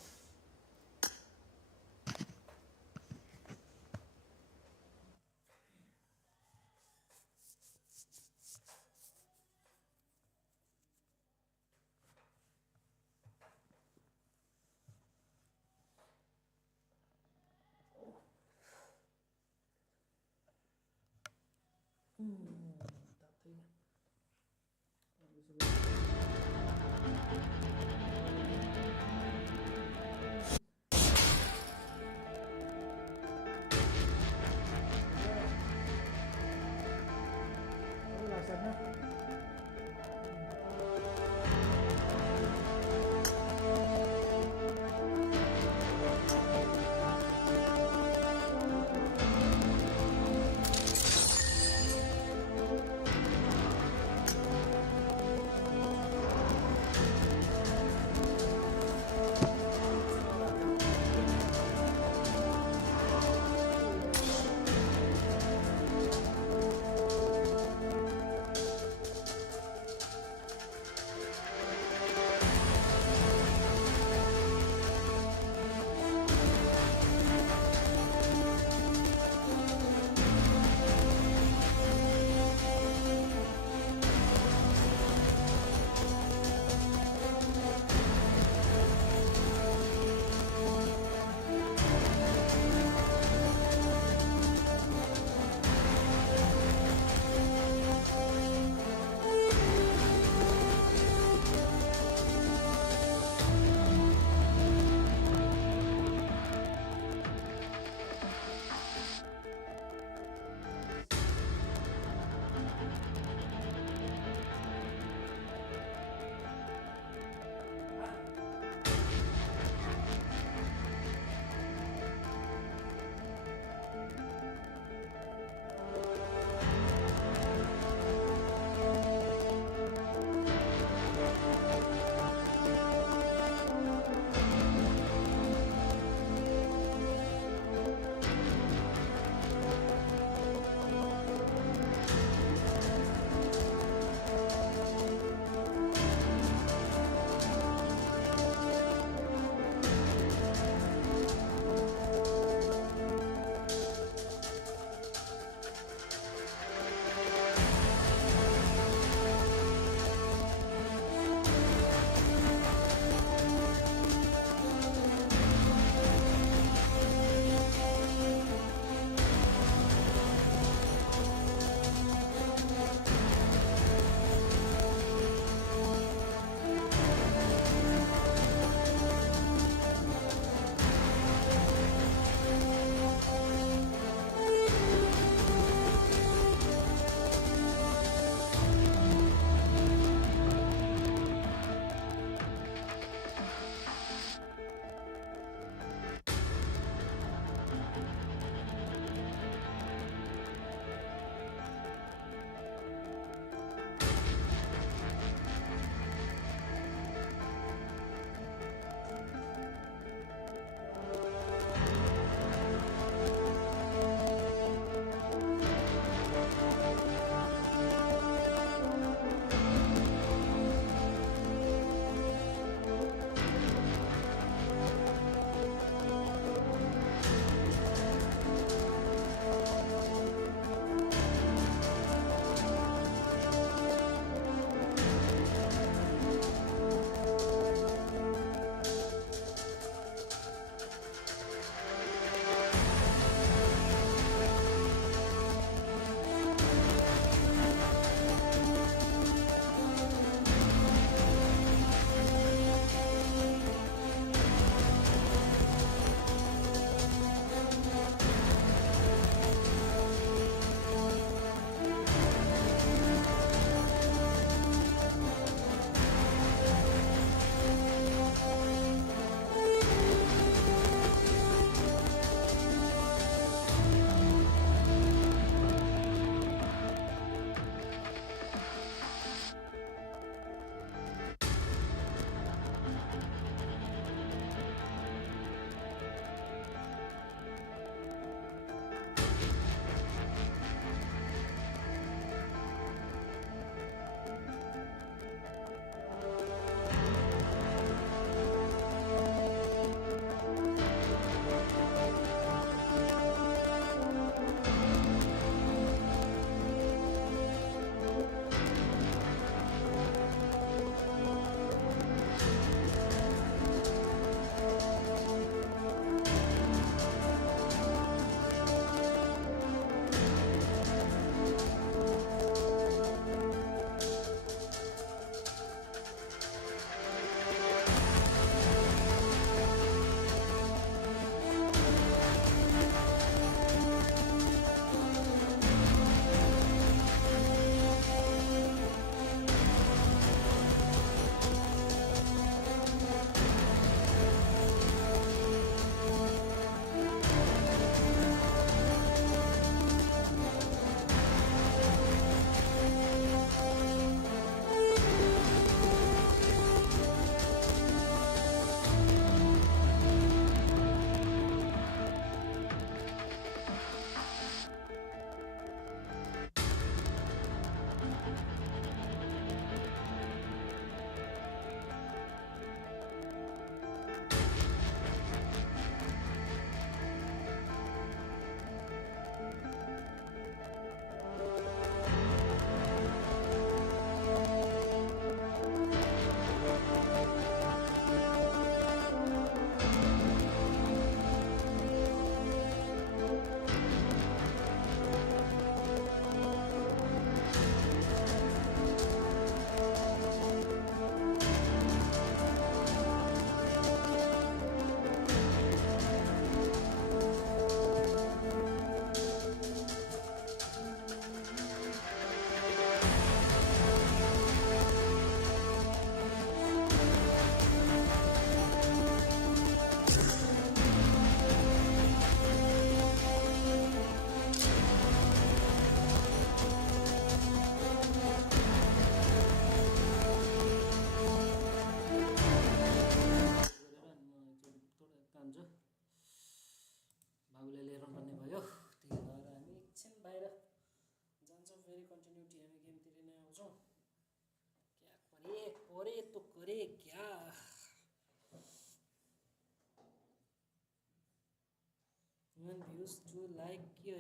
1 views 2 like के हो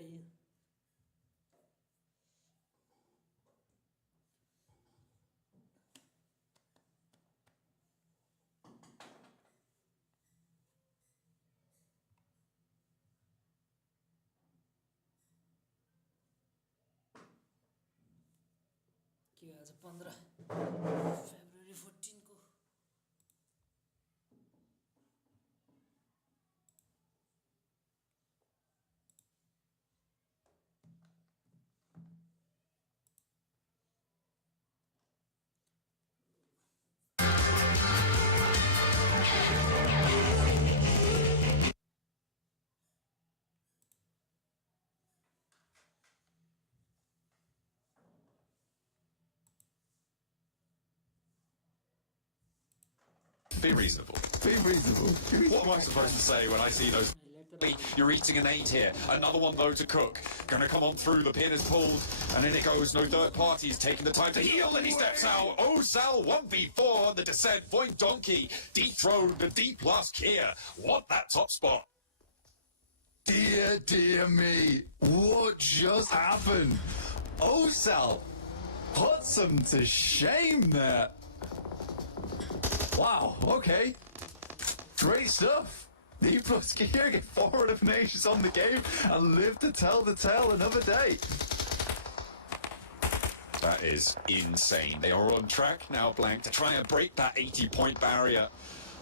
यो के आज 15 फेब्रुअरी 14 को Be reasonable. Be reasonable. What am I supposed to say when I see those? You're eating an 8 here. Another one though to cook. Gonna come on through. The pin is pulled, and in it goes. No third parties taking the time to heal, and he steps out. Oh, Sal 1v4 on the descent. Point Donkey dethroned the D plus Kia. Want that top spot? Dear me. What just happened? Osal puts him to shame there. Wow, okay. Great stuff. D plus Gear get 4 eliminations on the game and live to tell the tale another day. That is insane. They are on track now, Blank, to try and break that 80-point barrier.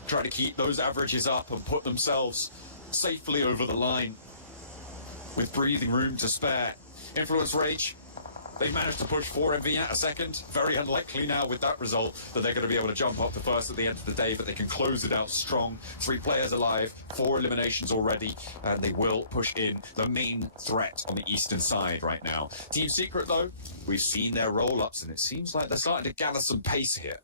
Try to keep those averages up and put themselves safely over the line with breathing room to spare. Influence Rage, they've managed to push 4 MV at a second. Very unlikely now with that result that they're going to be able to jump up to first at the end of the day, but they can close it out strong. 3 players alive, 4 eliminations already, and they will push in the main threat on the eastern side right now. Team Secret, though, we've seen their roll-ups, and it seems like they're starting to gather some pace here.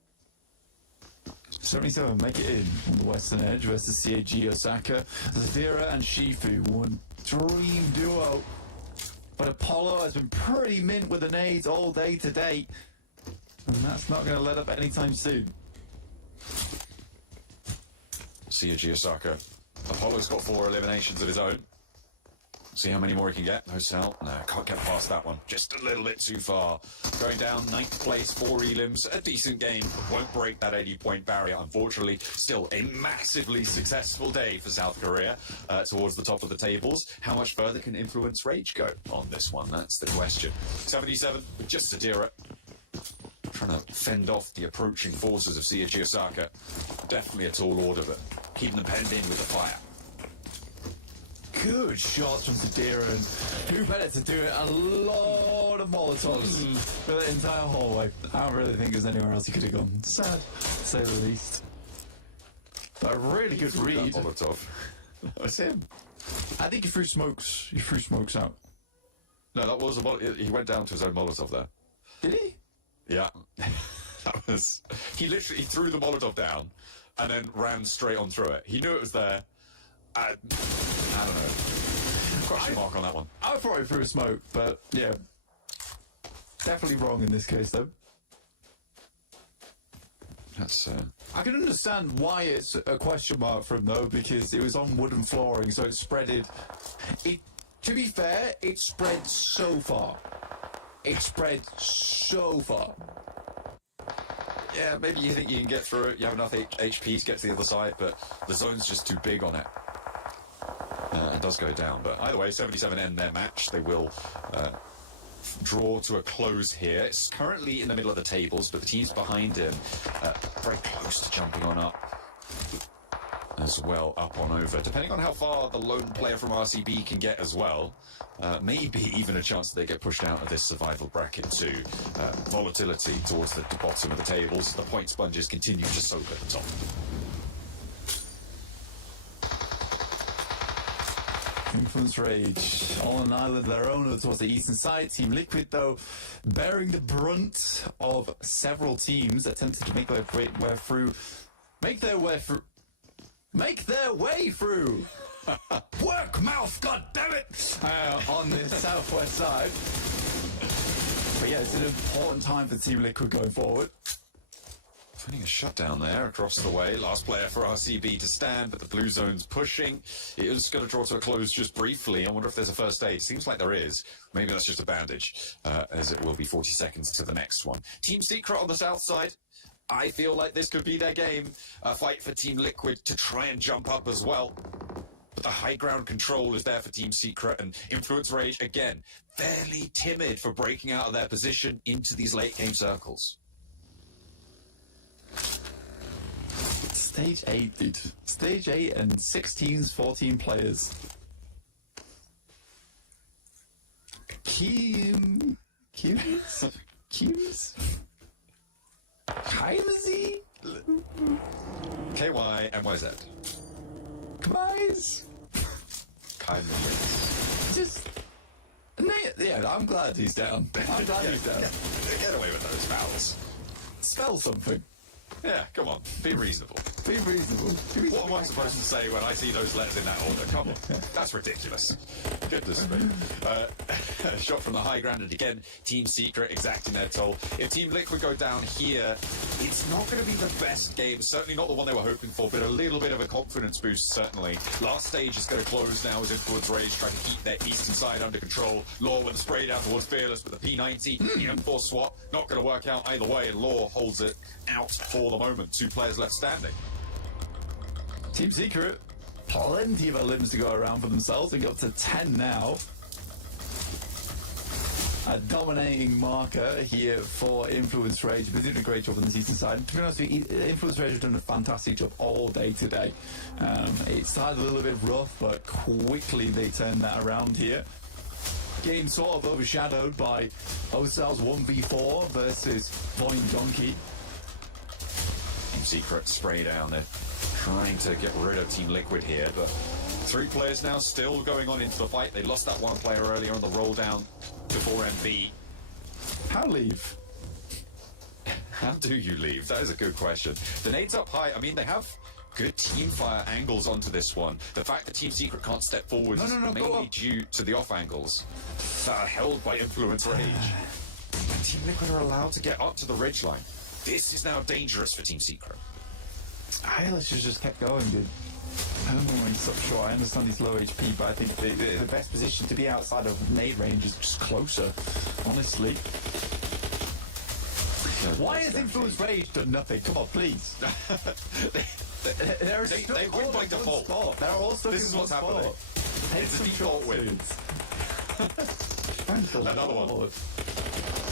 77 make it in on the western edge versus CAG Osaka. Zadira and Shifu, one dream duo. But Apollo has been pretty mint with the nades all day today. And that's not going to let up anytime soon. CAG Osaka. Apollo's got 4 eliminations of his own. See how many more he can get. No cell. No, can't get past that one. Just a little bit too far. Going down, 9th place, 4 elims. A decent game, but won't break that 80-point barrier, unfortunately. Still a massively successful day for South Korea towards the top of the tables. How much further can Influence Rage go on this one? That's the question. 77 with just Adira. Trying to fend off the approaching forces of CAG Osaka. Definitely a tall order, but keeping them penned in with the fire. Good shots from Zadira, and who better to do it? A lot of Molotovs for the entire hallway. I don't really think there's anywhere else he could have gone. Sad, to say the least. But a really good read. Molotov. That was him. I think he threw smokes. He threw smokes out. No, that was a he went down to his own Molotov there. Did he? Yeah. That was... He literally threw the Molotov down and then ran straight on through it. He knew it was there. I don't know. Question mark on that one. I thought he threw a smoke, but yeah. Definitely wrong in this case, though. That's, I can understand why it's a question mark for him, though, because it was on wooden flooring, so it spreaded. To be fair, it spread so far. It spread so far. Yeah, maybe you think you can get through it. You have enough HP to get to the other side, but the zone's just too big on it. It does go down, but either way, 77 end their match. They will draw to a close here. It's currently in the middle of the tables, but the teams behind him very close to jumping on up as well, up on over. Depending on how far the lone player from RCB can get as well, maybe even a chance that they get pushed out of this survival bracket too. Volatility towards the bottom of the tables. The point sponges continue to soak at the top. Influence Rage on an island of their own towards the eastern side. Team Liquid, though, bearing the brunt of several teams attempting to make their way through. Work, mouth, goddammit! On the southwest side. But yeah, it's an important time for Team Liquid going forward. Finding a shutdown there across the way. Last player for RCB to stand, but the blue zone's pushing. It is going to draw to a close just briefly. I wonder if there's a first aid. Seems like there is. Maybe that's just a bandage, as it will be 40 seconds to the next one. Team Secret on the south side. I feel like this could be their game. A fight for Team Liquid to try and jump up as well. But the high ground control is there for Team Secret, and Influence Rage, again, fairly timid for breaking out of their position into these late game circles. Stage 8, dude. Stage 8 and 6 teams, 14 players. Cues? Kaimazi? KYMYZ. Guys? Just... Yeah, I'm glad he's down. I'm glad he's down. Get away with those fouls. Spell something. Yeah, come on. Be reasonable. Be reasonable. What am I supposed to say when I see those letters in that order? Come on. That's ridiculous. Goodness me. Shot from the high ground, and again, Team Secret exacting their toll. If Team Liquid go down here, it's not going to be the best game. Certainly not the one they were hoping for, but a little bit of a confidence boost, certainly. Last stage is going to close now as Influence Rage trying to keep their eastern side under control. Law with a spray down towards Fearless with a P90. The M4 swap, not going to work out either way, and Law holds it out for the moment. 2 players left standing. Team Secret, plenty of limbs to go around for themselves. They got up to 10 now. A dominating marker here for Influence Rage. They're doing a great job on the season side. To be honest with you, Influence Rage have done a fantastic job all day today. It started a little bit rough, but quickly they turned that around here. Game sort of overshadowed by Osal's 1v4 versus Void Donkey. Team Secret spray down there, trying to get rid of Team Liquid here, but 3 players now still going on into the fight. They lost that 1 player earlier on the roll down before MB. How leave? How do you leave? That is a good question. The nades up high. I mean, they have good team fire angles onto this one. The fact that Team Secret can't step forward is mainly due to the off angles that are held by Influence Rage. And Team Liquid are allowed to get up to the ridgeline. This is now dangerous for Team Secret. Let's just kept going, dude. I don't know when he's up short. I understand he's low HP, but I think the best position to be outside of nade range is just closer, honestly. Why has Influence Rage done nothing? Come on, please. They win by default. They're also this is what's happening. It's a default win. Another one.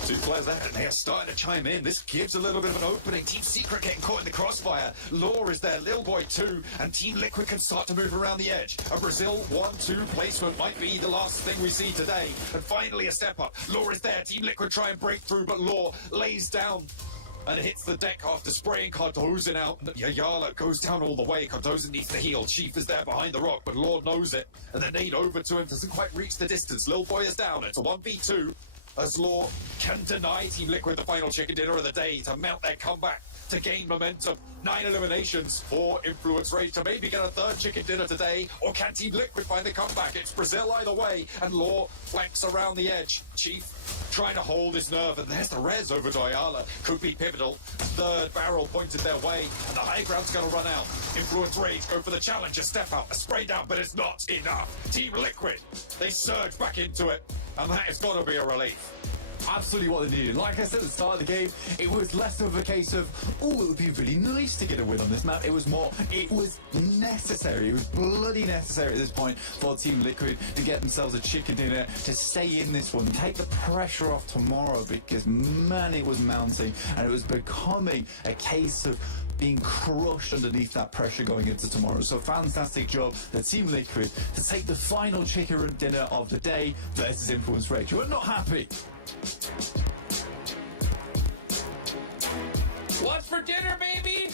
2 players there, and they are starting to chime in. This gives a little bit of an opening. Team Secret getting caught in the crossfire. Law is there, Lil Boy 2, and Team Liquid can start to move around the edge. A Brazil 1-2 placement might be the last thing we see today. And finally a step up. Law is there. Team Liquid try and break through, but Law lays down and hits the deck after spraying Cardozen out. Yayala goes down all the way. Cardozen needs to heal. Chief is there behind the rock, but Lord knows it. And the nade over to him doesn't quite reach the distance. Lil Boy is down. It's a 1v2. As Law can deny Team Liquid the final chicken dinner of the day to mount their comeback, to gain momentum. 9 eliminations for Influence Rage to maybe get a 3rd chicken dinner today, or can Team Liquid find the comeback? It's Brazil either way, and Law flanks around the edge. Chief trying to hold his nerve, and there's the res over to Ayala. Could be pivotal. 3rd barrel pointed their way, and the high ground's going to run out. Influence Rage go for the challenge, a step out, a spray down, but it's not enough. Team Liquid, they surge back into it, and that has got to be a relief. Absolutely what they needed. Like I said at the start of the game, it was less of a case of, oh, it would be really nice to get a win on this map. It was more, it was necessary. It was bloody necessary at this point for Team Liquid to get themselves a chicken dinner, to stay in this one, take the pressure off tomorrow, because, man, it was mounting, and it was becoming a case of being crushed underneath that pressure going into tomorrow. So fantastic job, the Team Liquid, to take the final chicken dinner of the day versus Influence Rage. We're not happy. What's for dinner, baby?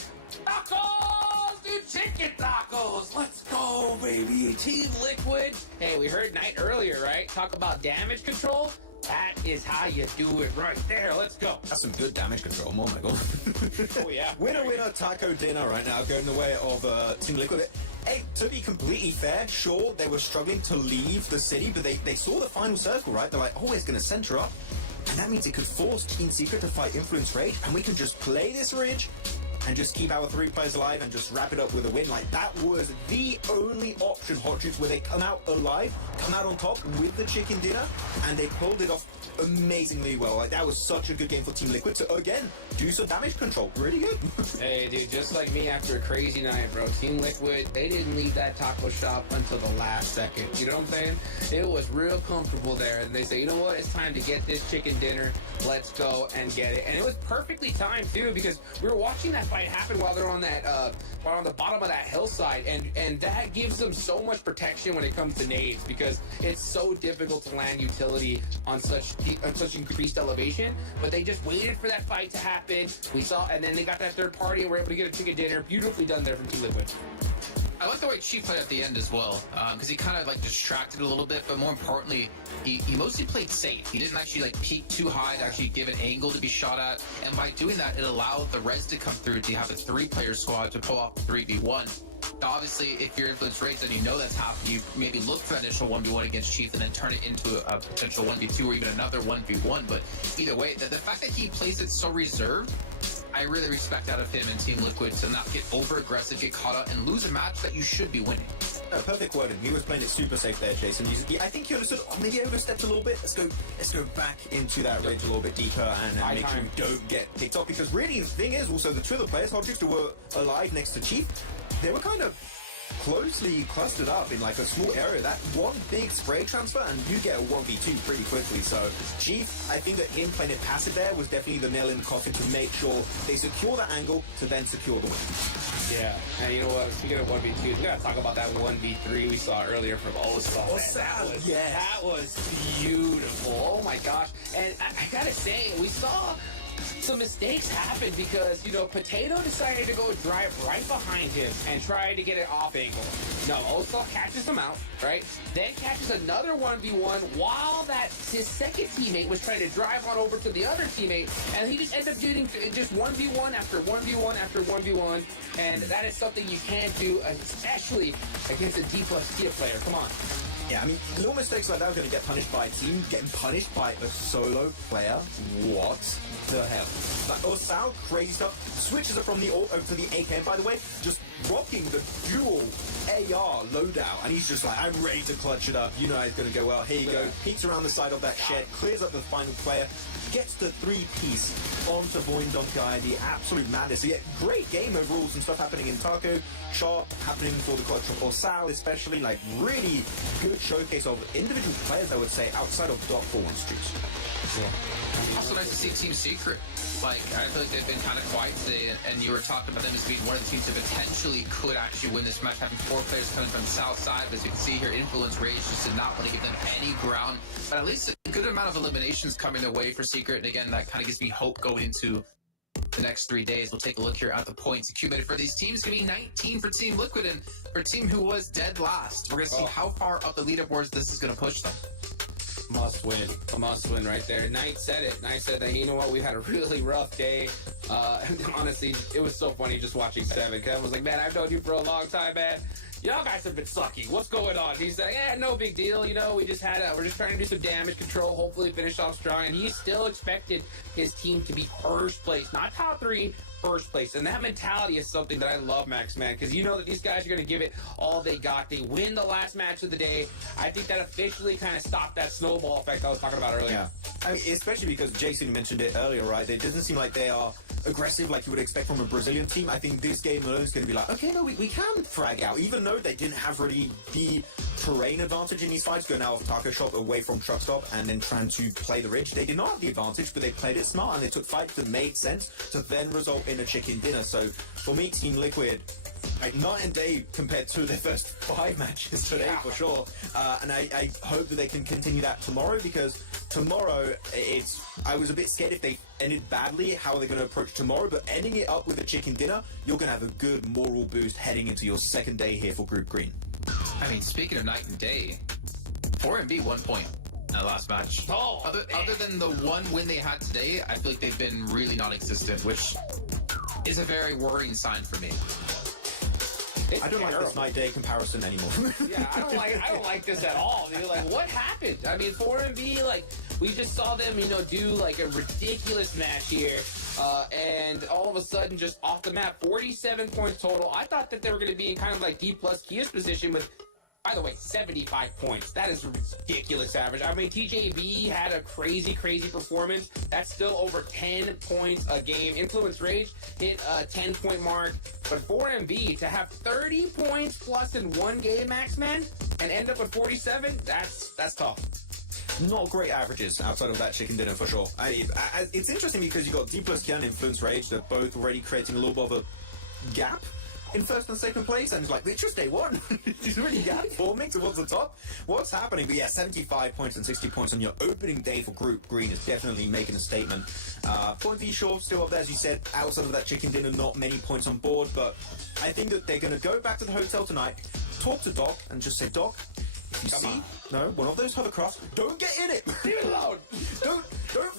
Tacos! Dude, chicken tacos! Let's go, baby! Team Liquid. Hey, we heard Knight earlier, right? Talk about damage control. That is how you do it right there. Let's go. That's some good damage control. Oh, my God. Oh, yeah. Winner taco dinner right now, going the way of Team Liquid. Hey, to be completely fair, sure, they were struggling to leave the city, but they saw the final circle, right? They're like, oh, it's going to center up. And that means it could force Team Secret to fight Influence Rage, and we can just play this ridge and just keep our 3 players alive and just wrap it up with a win. Like, that was the only option, Hot Juice, where they come out alive, come out on top with the chicken dinner, and they pulled it off amazingly well. Like, that was such a good game for Team Liquid to, again, do some damage control. Really good. Hey, dude, just like me after a crazy night, bro. Team Liquid, they didn't leave that taco shop until the last second. You know what I'm saying? It was real comfortable there. And they say, you know what? It's time to get this chicken dinner. Let's go and get it. And it was perfectly timed, too, because we were watching that fight happen while they're on that, while on the bottom of that hillside. And that gives them so much protection when it comes to nades, because it's so difficult to land utility on such increased elevation. But they just waited for that fight to happen. We saw, and then they got that third party and were able to get a chicken dinner. Beautifully done there from Team Liquid. I like the way Chief played at the end as well, because he kind of like distracted a little bit, but more importantly, he mostly played safe. He didn't actually like peek too high to actually give an angle to be shot at, and by doing that, it allowed the res to come through to have a 3-player squad to pull off the 3v1. Obviously, if your influence rates and you know that's happening, you maybe look for that initial 1v1 against Chief and then turn it into a potential 1v2 or even another 1v1. But either way, the fact that he plays it so reserved, I really respect out of him and Team Liquid to not get over-aggressive, get caught up, and lose a match that you should be winning. Perfect wording. He was playing it super safe there, Jason. I think he understood, maybe overstepped a little bit. Let's go back into that range a little bit deeper and make sure we don't get picked off. Because really, the thing is, also, the two other players, Hodges, who were alive next to Chief, they were kind of closely clustered up in like a small area. That one big spray transfer and you get a 1v2 pretty quickly. So Chief, I think that him playing it passive there was definitely the nail in the coffin to make sure they secure that angle to then secure the win. Yeah, and you know what, speaking of 1v2, we gotta talk about that 1v3 we saw earlier from Osal. That was beautiful. Oh my gosh. And I gotta say, we saw some mistakes happen because, you know, Potato decided to go drive right behind him and try to get it off angle. No, Osal catches him out, right? Then catches another 1v1 while his second teammate was trying to drive on over to the other teammate, and he just ended up doing just 1v1 after 1v1 after 1v1, and that is something you can't do, especially against a D+ tier player. Come on. Yeah, I mean, little mistakes like that are going to get punished by a team. Getting punished by a solo player? What the hell? Like, Osal, crazy stuff. Switches it from the ult over to the AK, by the way, just rocking the dual AR loadout. And he's just like, I'm ready to clutch it up. You know it's going to go well. Here you go. Peeks around the side of that shed, clears up the final player, gets the 3-piece onto Void Donkey ID. Absolute madness. So yeah, great game overall. Some stuff happening in Taco, Sharp, happening for the clutch from Osal, especially. Like, really good showcase of individual players, I would say, outside of Dot for one streets. Yeah. Also nice to see Team Secret. Like, I feel like they've been kind of quiet today, and you were talking about them as being one of the teams that potentially could actually win this match, having 4 players coming from the south side. But as you can see here, Influence Rage just did not want to give them any ground. But at least a good amount of eliminations coming their way for Secret. And again, that kind of gives me hope going into the next 3 days. We'll take a look here at the points accumulated for these teams. It's going to be 19 for Team Liquid, and for a team who was dead last. We're going to see how far up the leaderboards this is going to push them. Must win. A must win right there. Knight said it. Knight said that, you know what, we had a really rough day. Honestly, it was so funny just watching Seven. Kevin was like, man, I've known you for a long time, man. Y'all guys have been sucky. What's going on? He's like, yeah, no big deal. You know, we're just trying to do some damage control, hopefully finish off strong. And he still expected his team to be first place, not top 3, first place. And that mentality is something that I love, Max, man, because you know that these guys are going to give it all they got. They win the last match of the day. I think that officially kind of stopped that snowball effect I was talking about earlier. Yeah. I mean, especially because Jason mentioned it earlier, right? It doesn't seem like they are aggressive like you would expect from a Brazilian team. I think this game alone is going to be like, okay, no, we can frag out, even though they didn't have really the terrain advantage in these fights, going out of Taco Shop away from Truck Stop and then trying to play the Ridge. They did not have the advantage, but they played it smart and they took fights that made sense to then result in a chicken dinner. So for me, Team Liquid, like, night and day compared to their first 5 matches today, for sure. And I hope that they can continue that tomorrow, because tomorrow, I was a bit scared if they ended badly, how are they going to approach tomorrow? But ending it up with a chicken dinner, you're going to have a good moral boost heading into your second day here for Group Green. I mean, speaking of night and day, 4MB 1 point in the last match. Other than the one win they had today, I feel like they've been really non-existent, which is a very worrying sign for me. I don't like this night day comparison anymore. Yeah, I don't like this at all. Dude. Like, what happened? I mean, 4MB, like, We just saw them, do like a ridiculous match here. And all of a sudden, just off the map, 47 points total. I thought that they were going to be in kind of like D plus Kia's position with, by the way, 75 points. That is a ridiculous average. I mean, TJV had a crazy performance. That's still over 10 points a game. Influence Rage hit a 10-point mark. But for MB to have 30 points plus in one game, Max, man, and end up with 47, that's tough. Not great averages outside of that chicken dinner for sure. It's interesting because you got D plus Kia and Influence Rage. They're both already creating a little bit of a gap in first and second place, and it's like, it's just day one. It's really gap forming towards the top. What's happening? But yeah, 75 points and 60 points on your opening day for Group Green is definitely making a statement. Point V Shore still up there, as you said, outside of that chicken dinner, not many points on board, but I think that they're going to go back to the hotel tonight, talk to Doc, and just say, Doc, if you see one of those hovercrafts, don't get in it. Leave it alone. Don't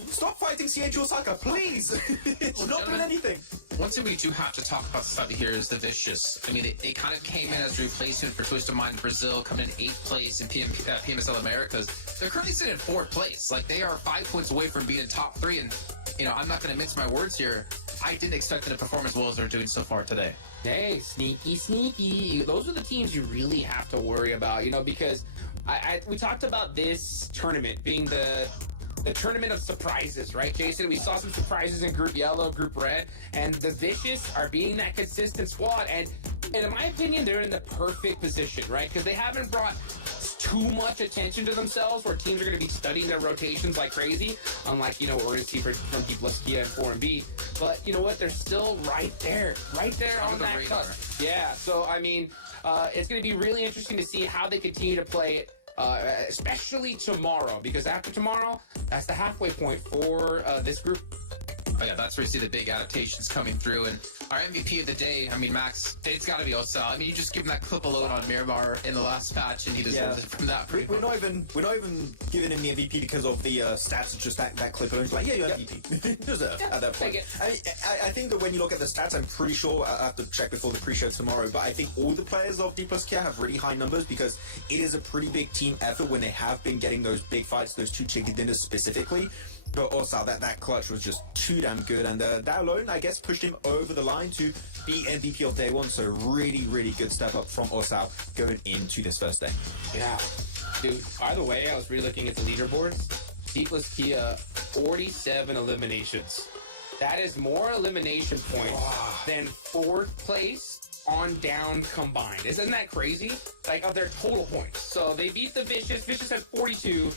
stop fighting CH Osaka, please. It's not doing anything. One thing we do have to talk about slightly here is the Vicious. I mean, they kind of came in as a replacement for Twisted Mind Brazil, coming in 8th place in PMSL Americas. They're currently sitting in 4th place. Like, they are 5 points away from being in top 3. And, I'm not going to mince my words here. I didn't expect them to perform as well as they're doing so far today. Hey, sneaky. Those are the teams you really have to worry about, because we talked about this tournament being the tournament of surprises, right, Jason? We saw some surprises in Group Yellow, Group Red, and the Vicious are being that consistent squad. And in my opinion, they're in the perfect position, right? Because they haven't brought too much attention to themselves where teams are going to be studying their rotations like crazy, unlike, what we're going to see from D plus Kia and 4B. But you know what? They're still right there on that cusp. Yeah, so, I mean, it's going to be really interesting to see how they continue to play it. Especially tomorrow, because after tomorrow, that's the halfway point for this group. Oh yeah, that's where you see the big adaptations coming through. And our MVP of the day, I mean, Max, it's got to be Osal. I mean, you just give him that clip alone on Miramar in the last patch, and he deserves it from that. We're not even giving him the MVP because of the stats. It's just that clip alone. It's like, yeah, you're MVP. Deserve at that point. I think that when you look at the stats, I'm pretty sure I have to check before the pre-show tomorrow. But I think all the players of D plus Kia have really high numbers because it is a pretty big team effort when they have been getting those big fights, those 2 chicken dinners specifically. But also that clutch was just too damn good, and that alone, I guess, pushed him over the line to be MVP of day one. So really good step up from Osal going into this first day. Yeah, dude. By the way, I was re-looking at the leaderboards. D plus Kia, 47 eliminations. That is more elimination points than 4th place on down combined. Isn't that crazy? Like, of their total points. So they beat the Vicious. Vicious has 42.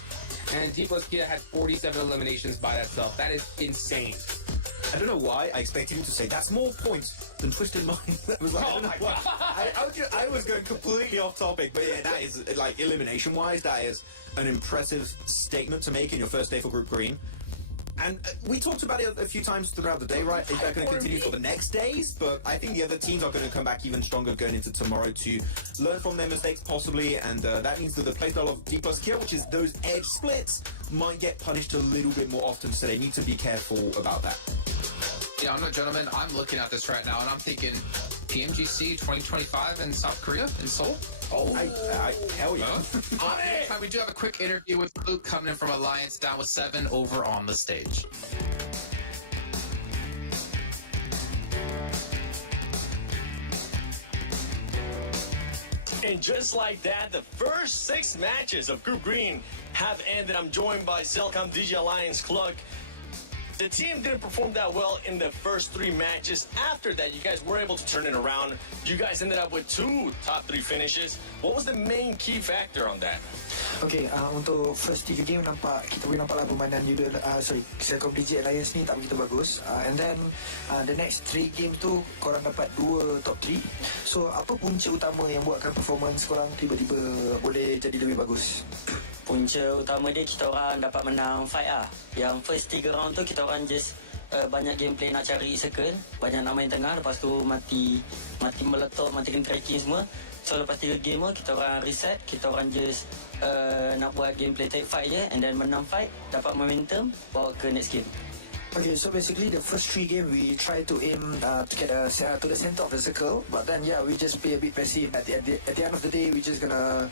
And D plus Kia had 47 eliminations by itself. That is insane. I don't know why I expected him to say that's more points than Twisted Mind. That was like, I was going completely off topic, but yeah, that is, like, elimination-wise, that is an impressive statement to make in your first day for Group Green. And we talked about it a few times throughout the day, right? Is that going to continue for the next days? But I think the other teams are going to come back even stronger going into tomorrow to learn from their mistakes, possibly. And that means that the playstyle of D plus Kia, which is those edge splits, might get punished a little bit more often. So they need to be careful about that. Yeah, I'm gentlemen, I'm looking at this right now, and I'm thinking PMGC 2025 in South Korea, in Seoul. Oh, hell yeah. We do have a quick interview with Luke coming in from Alliance, down with 7 over on the stage. And just like that, the first 6 matches of Group Green have ended. I'm joined by Cellcom DJ Alliance Cluck. The team didn't perform that well in the first 3 matches. After that, you guys were able to turn it around. You guys ended up with 2 top 3 finishes. What was the main key factor on that? Okay, untuk first 3 game kita boleh nampak lah permainan Cellcom DJ Alliance ni tak begitu bagus. And then the next 3 games tu korang dapat 2 top 3. So apa punca utama yang buatkan performance korang tiba-tiba boleh jadi lebih bagus? Punca utama dia kita orang dapat menang fight lah. Yang first 3 round tu kita orang just banyak gameplay nak cari circle, banyak nak main tengah, lepas tu mati meletup, mati kena tracking semua. So lepas 3 game kita orang reset, kita orang just nak buat gameplay take fight je, and then menang fight, dapat momentum, bawa ke next game. Okay, so basically the first 3 games we try to aim to get to the center of the circle, but then yeah, we just play a bit passive. At the end of the day, we just gonna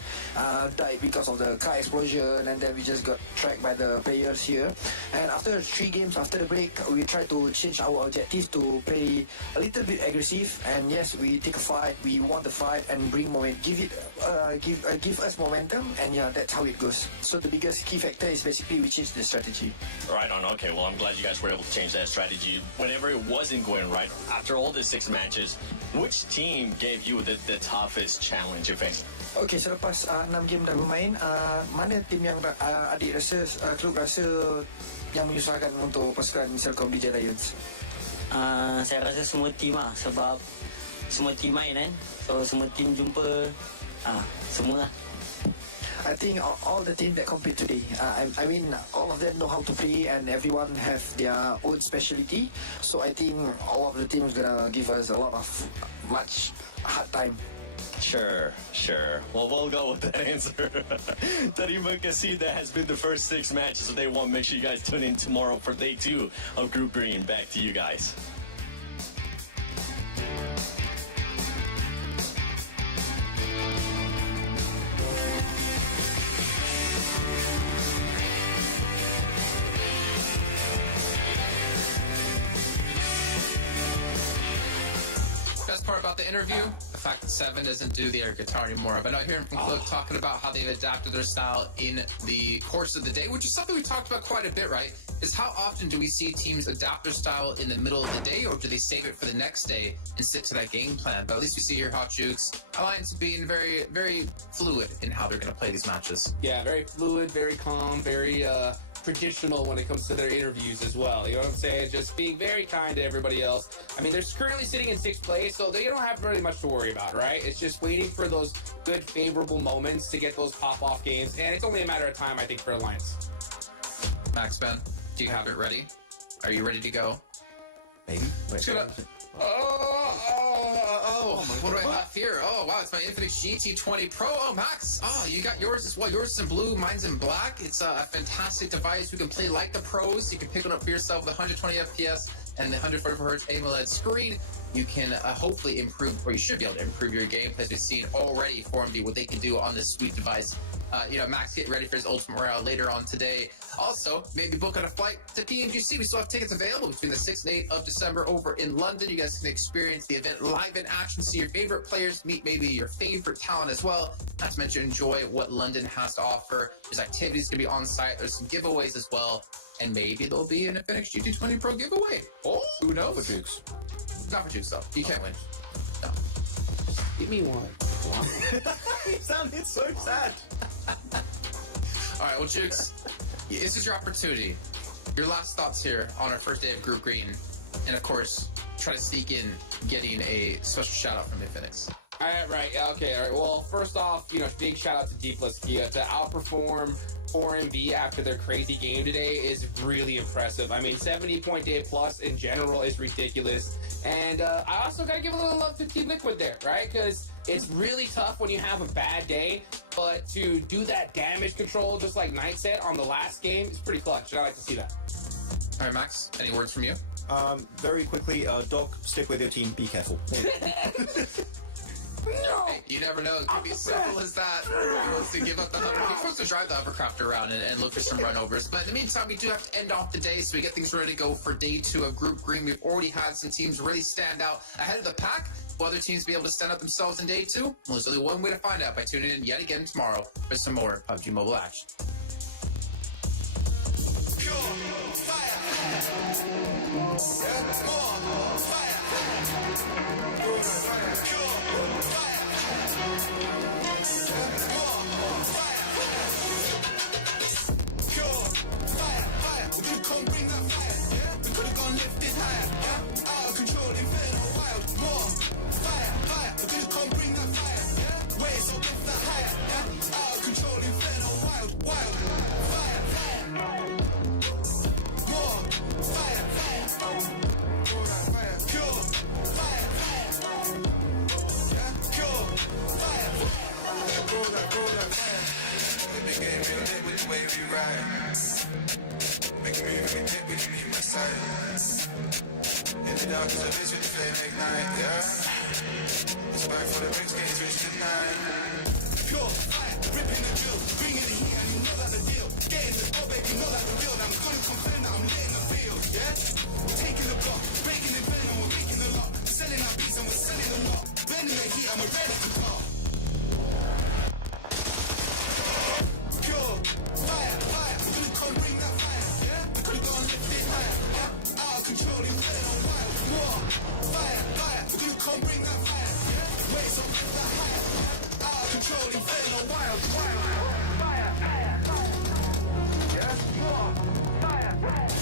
die because of the car explosion, and then we just got tracked by the players here. And after 3 games, after the break, we try to change our objective to play a little bit aggressive. And yes, we take a fight, we want the fight, and bring moment, give us momentum, and yeah, that's how it goes. So the biggest key factor is basically we change the strategy. Right on. Okay, well, I'm glad you guys were able to change that strategy. Whenever it wasn't going right, after all the 6 matches, which team gave you the toughest challenge, if any? Okay, selepas 6 game dah bermain, mana tim yang adik rasa, klub rasa yang menyusahkan untuk pasukan Selcom DJ Lions? Saya rasa semua tim lah, sebab semua tim main kan. So semua tim jumpa semua lah. I think all the teams that compete today, I mean, all of them know how to play, and everyone have their own specialty. So I think all of the teams gonna give us a lot of much hard time. Sure. Well, we'll go with that answer. Tarima Casida has been the first 6 matches that they won. Make sure you guys tune in tomorrow for day 2 of Group Green. Back to you guys. Best part about the interview, the fact that Seven doesn't do the air guitar anymore. But I hear him from Cliff talking about how they've adapted their style in the course of the day, which is something we talked about quite a bit, right? Is how often do we see teams adapt their style in the middle of the day, or do they save it for the next day and stick to that game plan? But at least we see here Hot Jukes Alliance being very, very fluid in how they're going to play these matches. Yeah, very fluid, very calm, very traditional when it comes to their interviews as well. You know what I'm saying? Just being very kind to everybody else. I mean, they're currently sitting in 6th place, so they don't have really much to worry about, right? It's just waiting for those good, favorable moments to get those pop-off games, and it's only a matter of time, I think, for Alliance. Max Ben, do you have it ready? Are you ready to go? Maybe. What do I have here? Oh, wow, it's my Infinix GT20 Pro. Oh, Max, you got yours as well. Yours is in blue, mine's in black. It's a fantastic device. You can play like the pros. You can pick it up for yourself with 120 FPS and the 144 Hz AMOLED screen. You can hopefully improve, or you should be able to improve your gameplay, as we've seen already for MD, what they can do on this sweet device. Max getting ready for his Ultimate Morale later on today. Also, maybe booking a flight to PMGC. We still have tickets available between the 6th and 8th of December over in London. You guys can experience the event live in action, see your favorite players, meet maybe your favorite talent as well. Not to mention, enjoy what London has to offer. There's activities going to be on site. There's some giveaways as well. And maybe there'll be an Infinix GT20 Pro giveaway. Oh, who knows? For Jukes. Not for Jukes, though. You can't win. No. Give me one. He sounded so sad. All right, well, Jukes, this is your opportunity. Your last thoughts here on our first day of Group Green. And, of course, try to sneak in getting a special shout-out from Infinix. All right. Well, first off, big shout-out to D+Kia to outperform 4MB after their crazy game today is really impressive. I mean, 70-point day plus in general is ridiculous. And I also got to give a little love to Team Liquid there, right? Because it's really tough when you have a bad day, but to do that damage control, just like Knight said on the last game, is pretty clutch, and I like to see that. All right, Max, any words from you? Very quickly, Doc, stick with your team, be careful. Hey, you never know. It could be as simple as that. He wants to give up the 100. He's supposed to drive the hovercraft around and look for some runovers. But in the meantime, we do have to end off the day, so we get things ready to go for day 2 of Group Green. We've already had some teams really stand out ahead of the pack. Will other teams be able to stand up themselves in day 2? Well, there's only one way to find out by tuning in yet again tomorrow for some more PUBG Mobile action. Pure fire. More fire. Pure fire. We can't bring that fire. We could have gone lifted higher. Out of control, inferno wild. More fire. We could have gone bring that fire. Way so lift that higher. Out of control, inferno wild. Fire. More fire. Pure fire. Pure fire. Roll that fire. They gave me a lit with the way we ride. Make me dip with me, sight. In the dark is a bitch with the flame ignite, yeah. It's back for the bricks, getting rich tonight. Pure fire, ripping the drill, bringing the heat, and you know that the deal. Getting the door, baby, know that the real. I'm gonna confirm that I'm lit in the field, yeah. Taking the block, breaking the vein, and we're making a lot. Selling our beats and we're selling a lot. Blending the heat and we're ready to go. Pure fire, fire, we could've come bring that fire, yeah. We could've gone lift it higher, yeah. Out of control, you feeling on wild. More fire, fire, we could've come bring that fire, yeah. Wait, so lift that higher, yeah. Out of control, you feeling on wild, wild. Fire, fire, yeah. More fire, fire.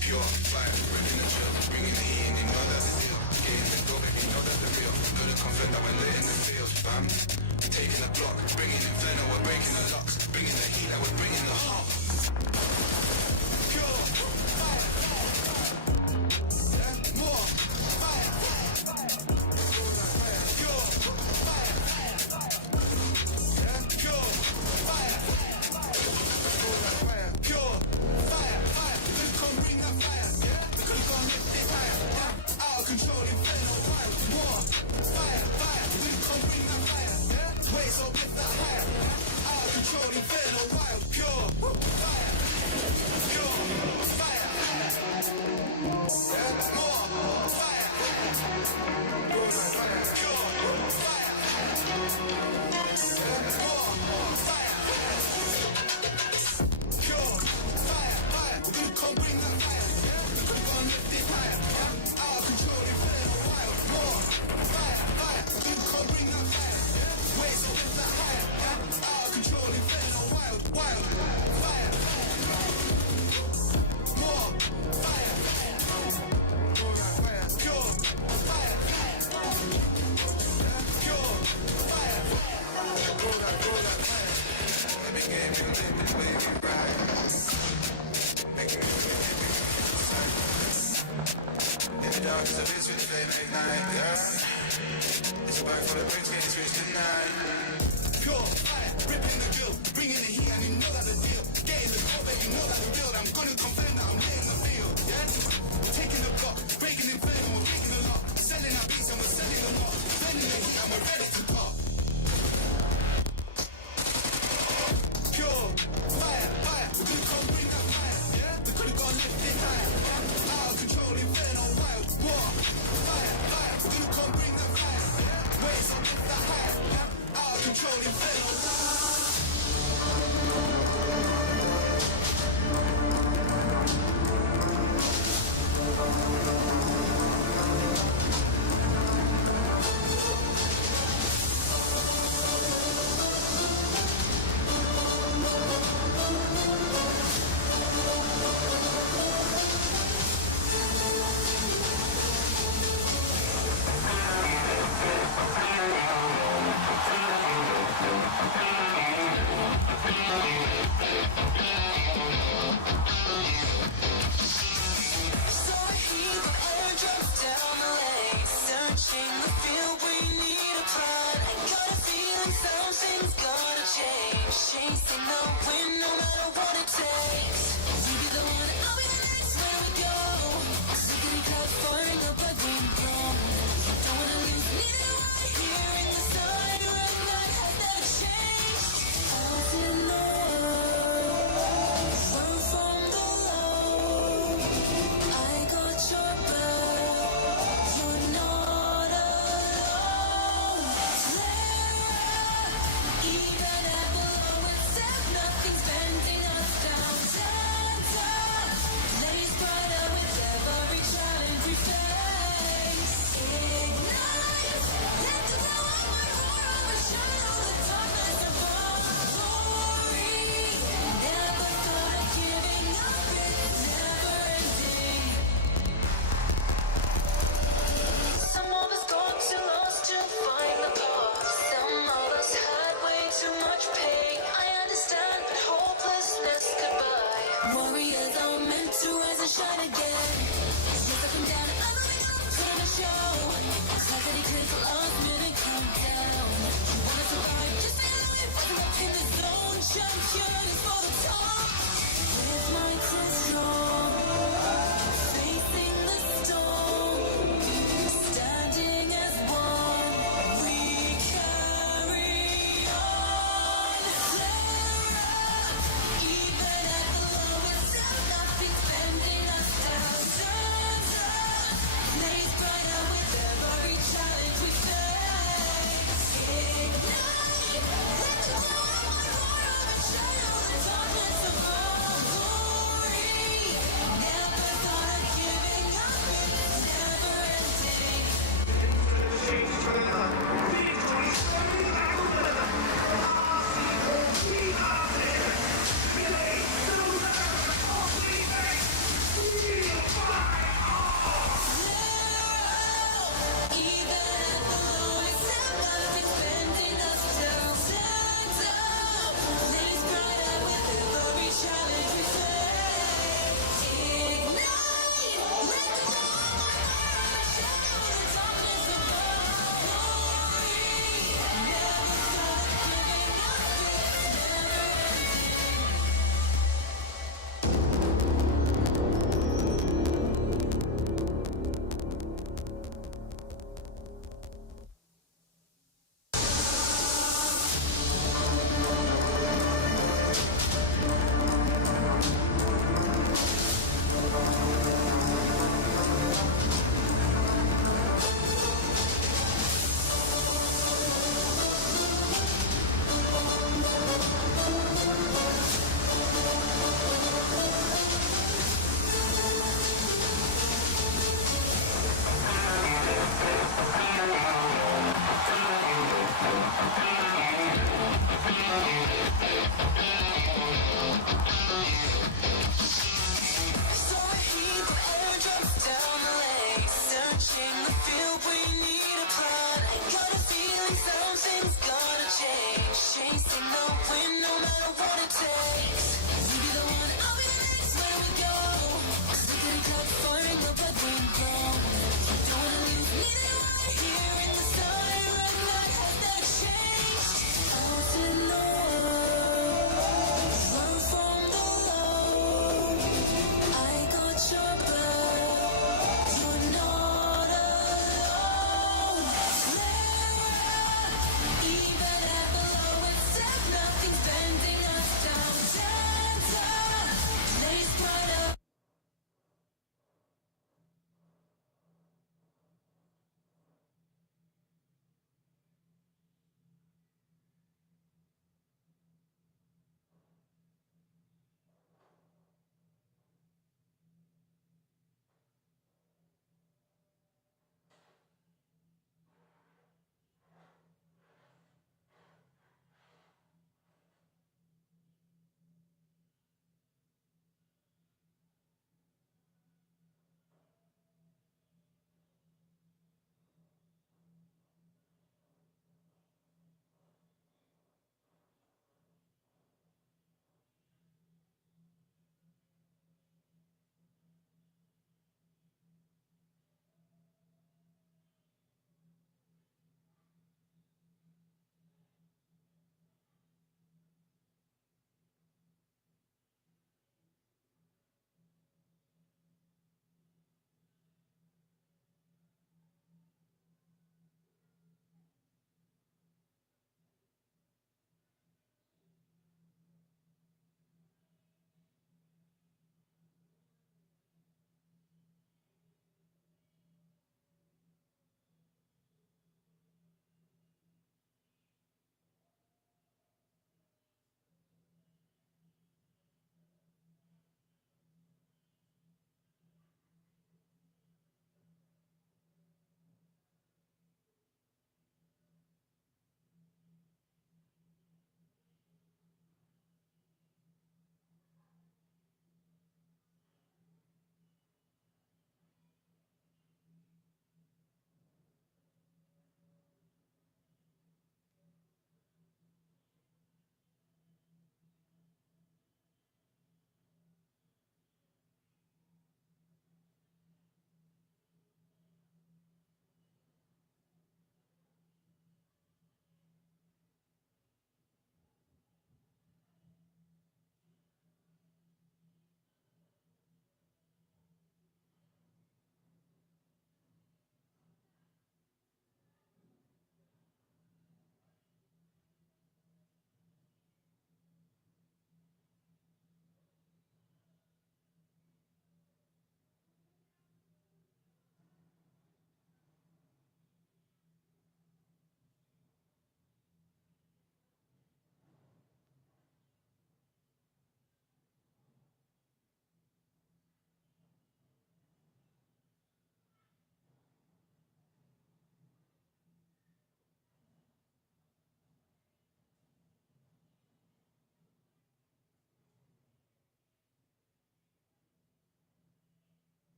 Pure fire, bringing the chill, bringing the heat, you know that's the deal. Getting the dough, baby, know that's the real. Couldn't confirm that we're lit in the field, fam. Taking the block, bringing inferno, we're breaking the locks. Bringing the heat, like we're bringing the heart. Pure fire, yeah, more fire, pure fire, yeah, pure fire, pure fire, fire. We could've come bring that fire, yeah. We could've gone lift it higher, yeah. Out of control, inferno, wild. More fire, fire. We could've come bring that fire, yeah. Wait, so lift that higher, yeah. Out of control, inferno, wild. Pure fire, pure fire, yeah. More fire, pure fire, yeah. More fire. Pure fire, fire. We could've come bring that fire, yeah. We could've gone lift it higher, yeah. Out of control, inferno, wild. More fire, fire. We could've come bring that fire, yeah. Wait, so lift that higher, yeah. Out of control, inferno, wild, wild. Fire, more fire, pure fire, pure fire, every game you live is waving right. Making me in the dark is a bitch with the flame ignite, yeah. It's back for the bricks, getting rich tonight. Pure fire, ripping the drill, bringing the heat, and you know that the deal. Getting the dough, baby, know that the real. I'm gonna confirm that I'm lit in the field, yeah. Taking the block, breaking the vein, and we're making a lot. Selling our beats and we're selling a lot. Blending the heat and we're ready to go. Pure fire, fire. We could've come bring that fire, yeah. We could've gone lift it higher, yeah. Out of control, inferno, wild. More fire, fire. We could've come bring that fire, yeah. Wait, so lift that higher, yeah. Out of control, inferno, champion is for the top. With minds so strong, facing the storm, standing as one, we carry on. Flare up, even at the lowest of nothing's bending us down. Stand up, blaze brighter with every challenge we face. Ignite, let your heart overshadow the darkness of all.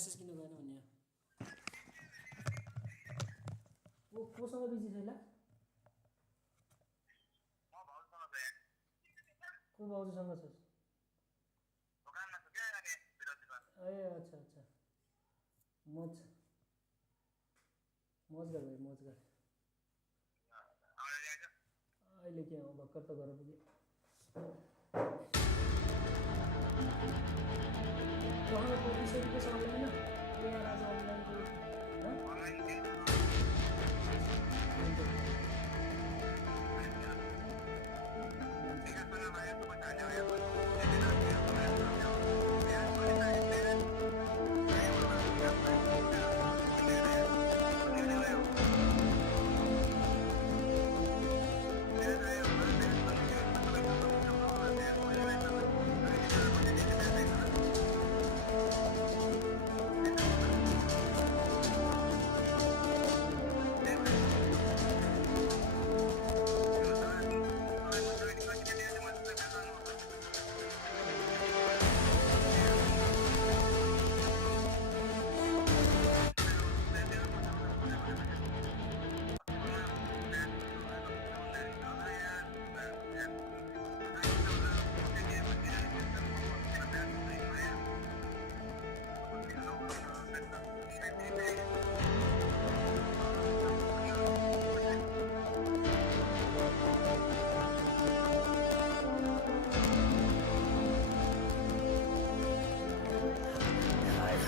Message किन गएन भन्ने हो कोसँग busy छैन को भाउजूसँग छस् ए अच्छा अच्छा मज गर भाइ मज गर अहिले के हो भर्खर त घर पुगे कहाँ पुगिसकेको छ अनलाइन यहाँ आज अनलाइनको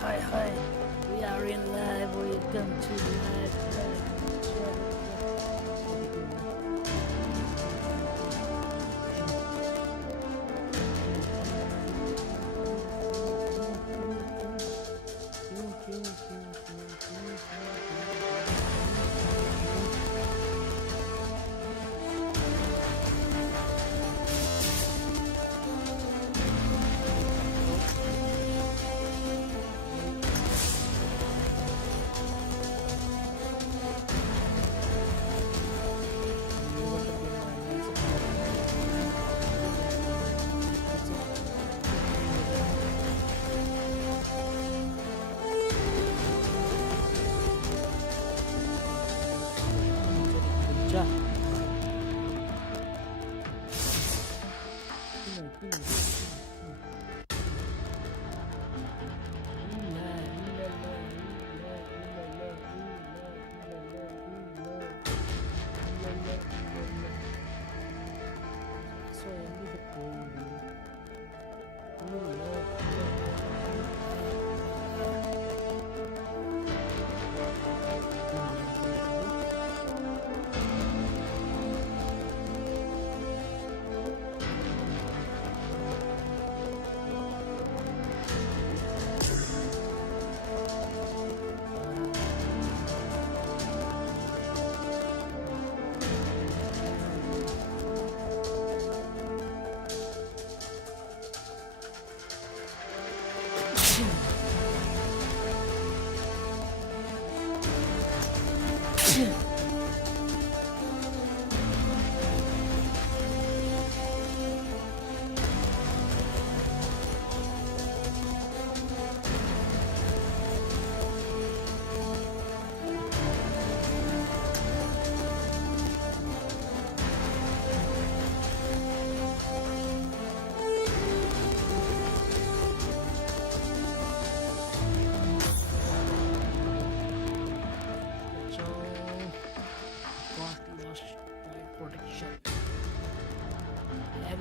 Hi, we are in live. Welcome to live.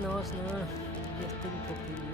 Diagnose na. Yestin kopi.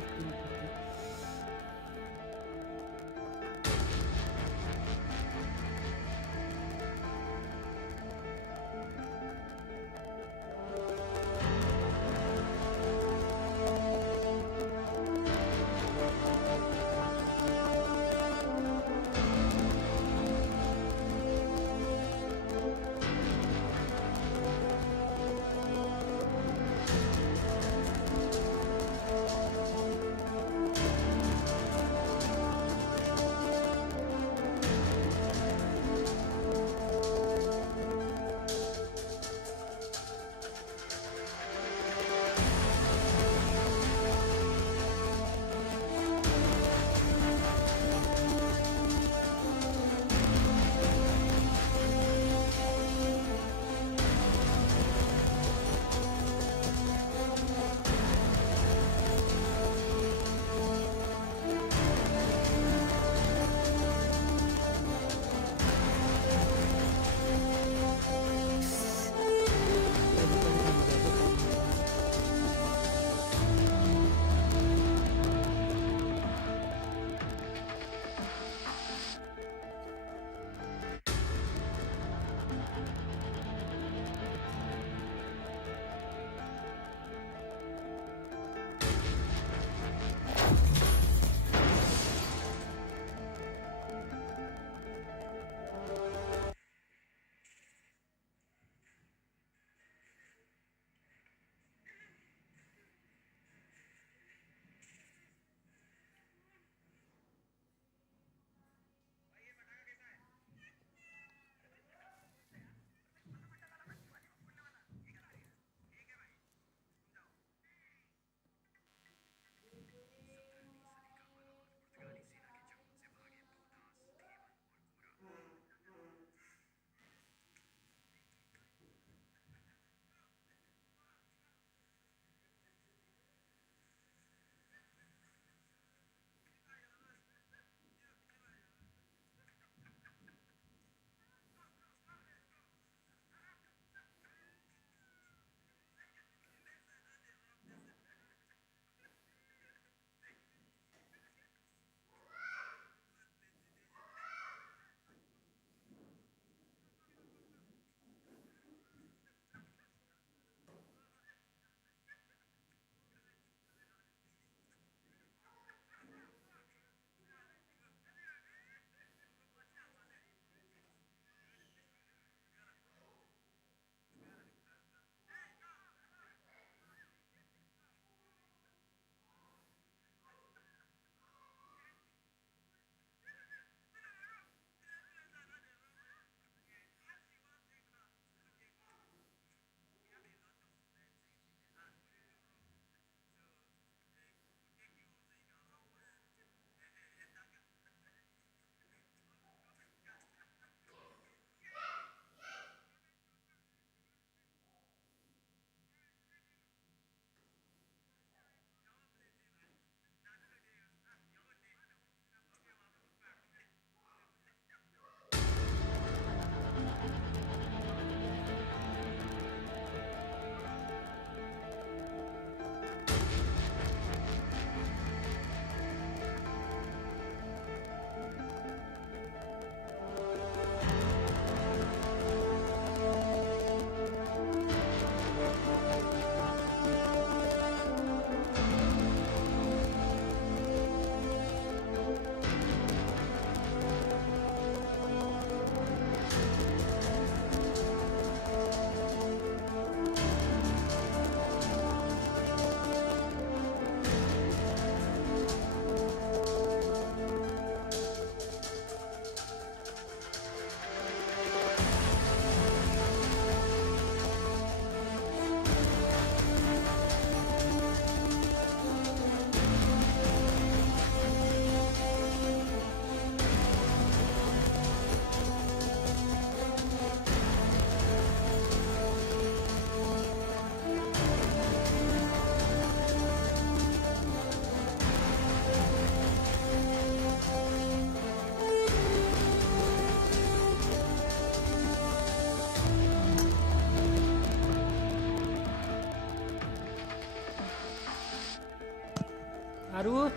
Aduh.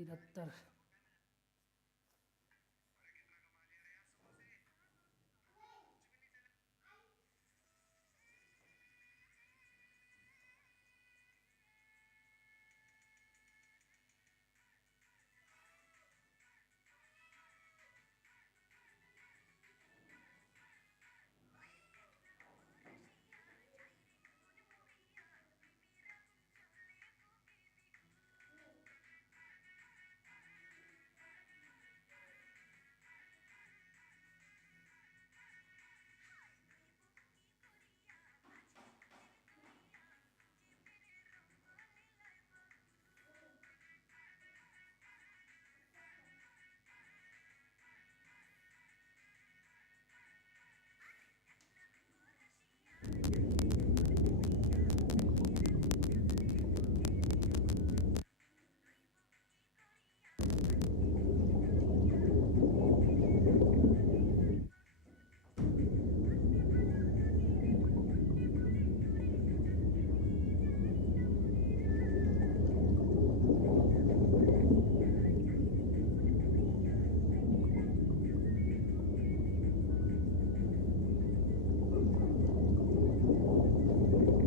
Tidak ter.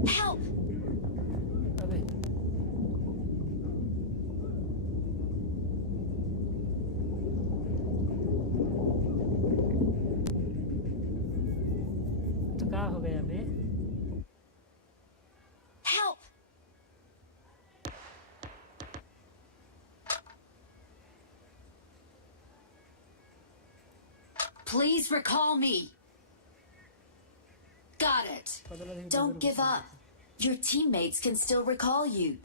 Help! Abe. तो क्या हो गया बे? Help! Please recall me. Got it. Don't give up. Your teammates can still recall you.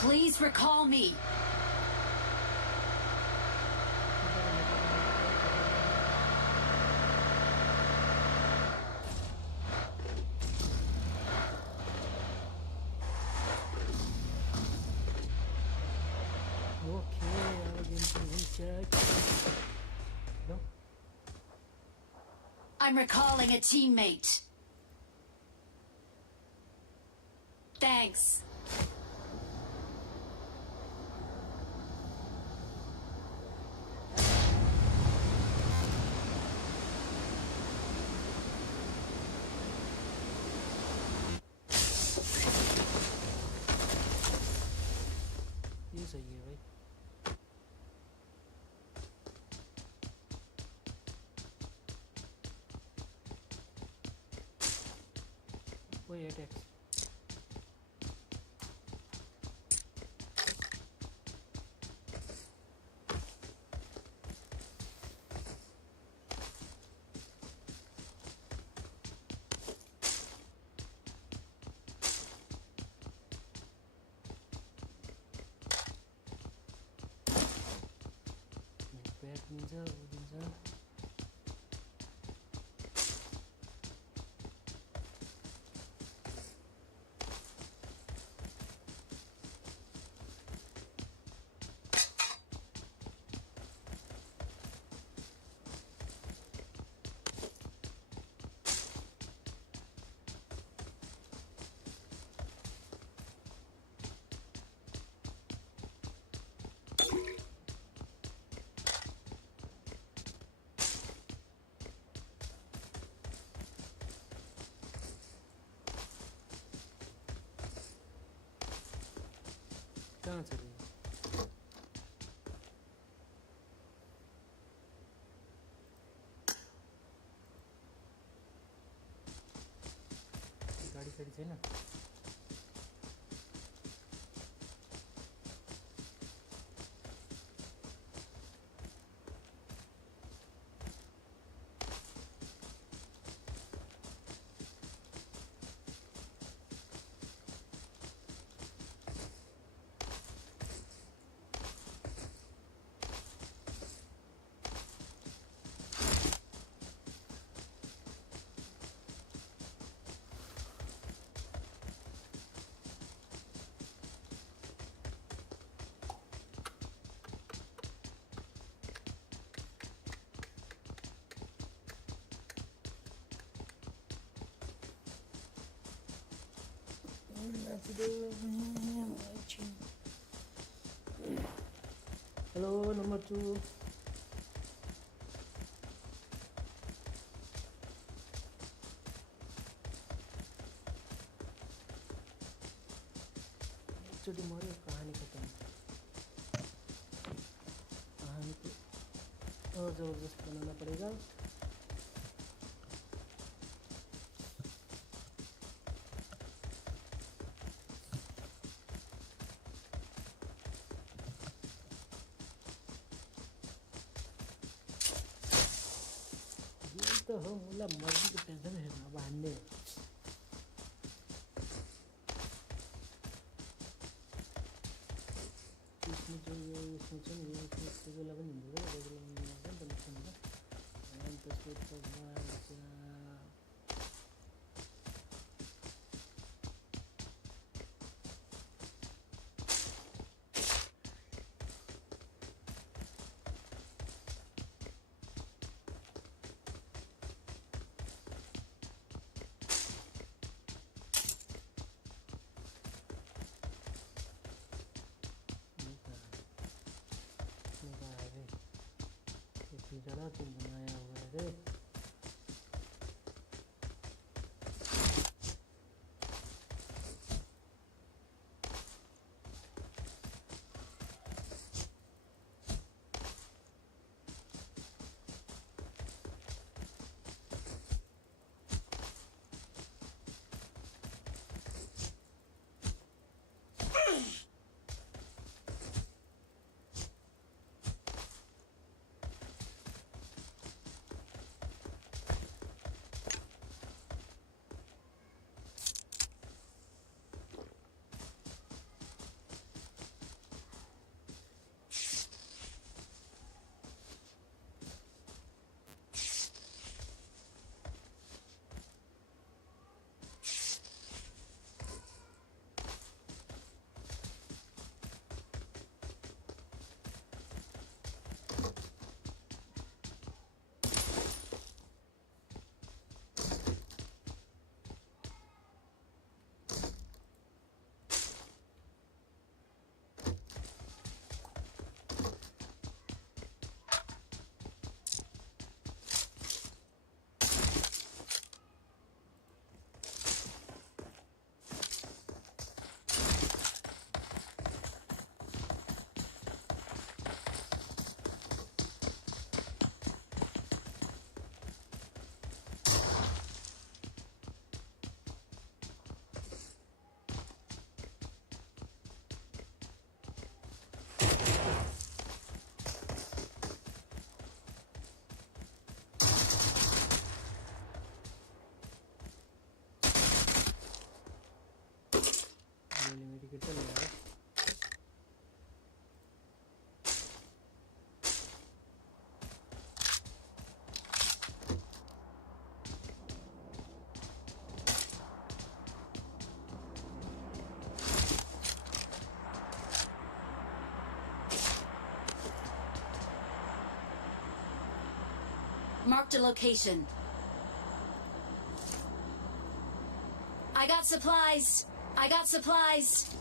Please recall me. Okay, our game to recheck. No. I'm recalling a teammate. Thanks. ये सही है भाई. कोई attacks. Back ninja, ninja. कहाँ छ रे गाडी गाडी छैन Hello, number 2. एकचोटि मर्यो कहानी खत्म कहानी को और जबरदस्त बनाना पड़ेगा तो हो मतलब मर्जी को टेंशन है ना बांधने इसमें जो ये इसमें जो ये इसमें जो लगा नहीं होगा रेगुलर नहीं होगा तो नहीं होगा और तो फिर तो जरा तुम बनाया हुआ है रे कितना लगा Marked a location. I got supplies. I got supplies.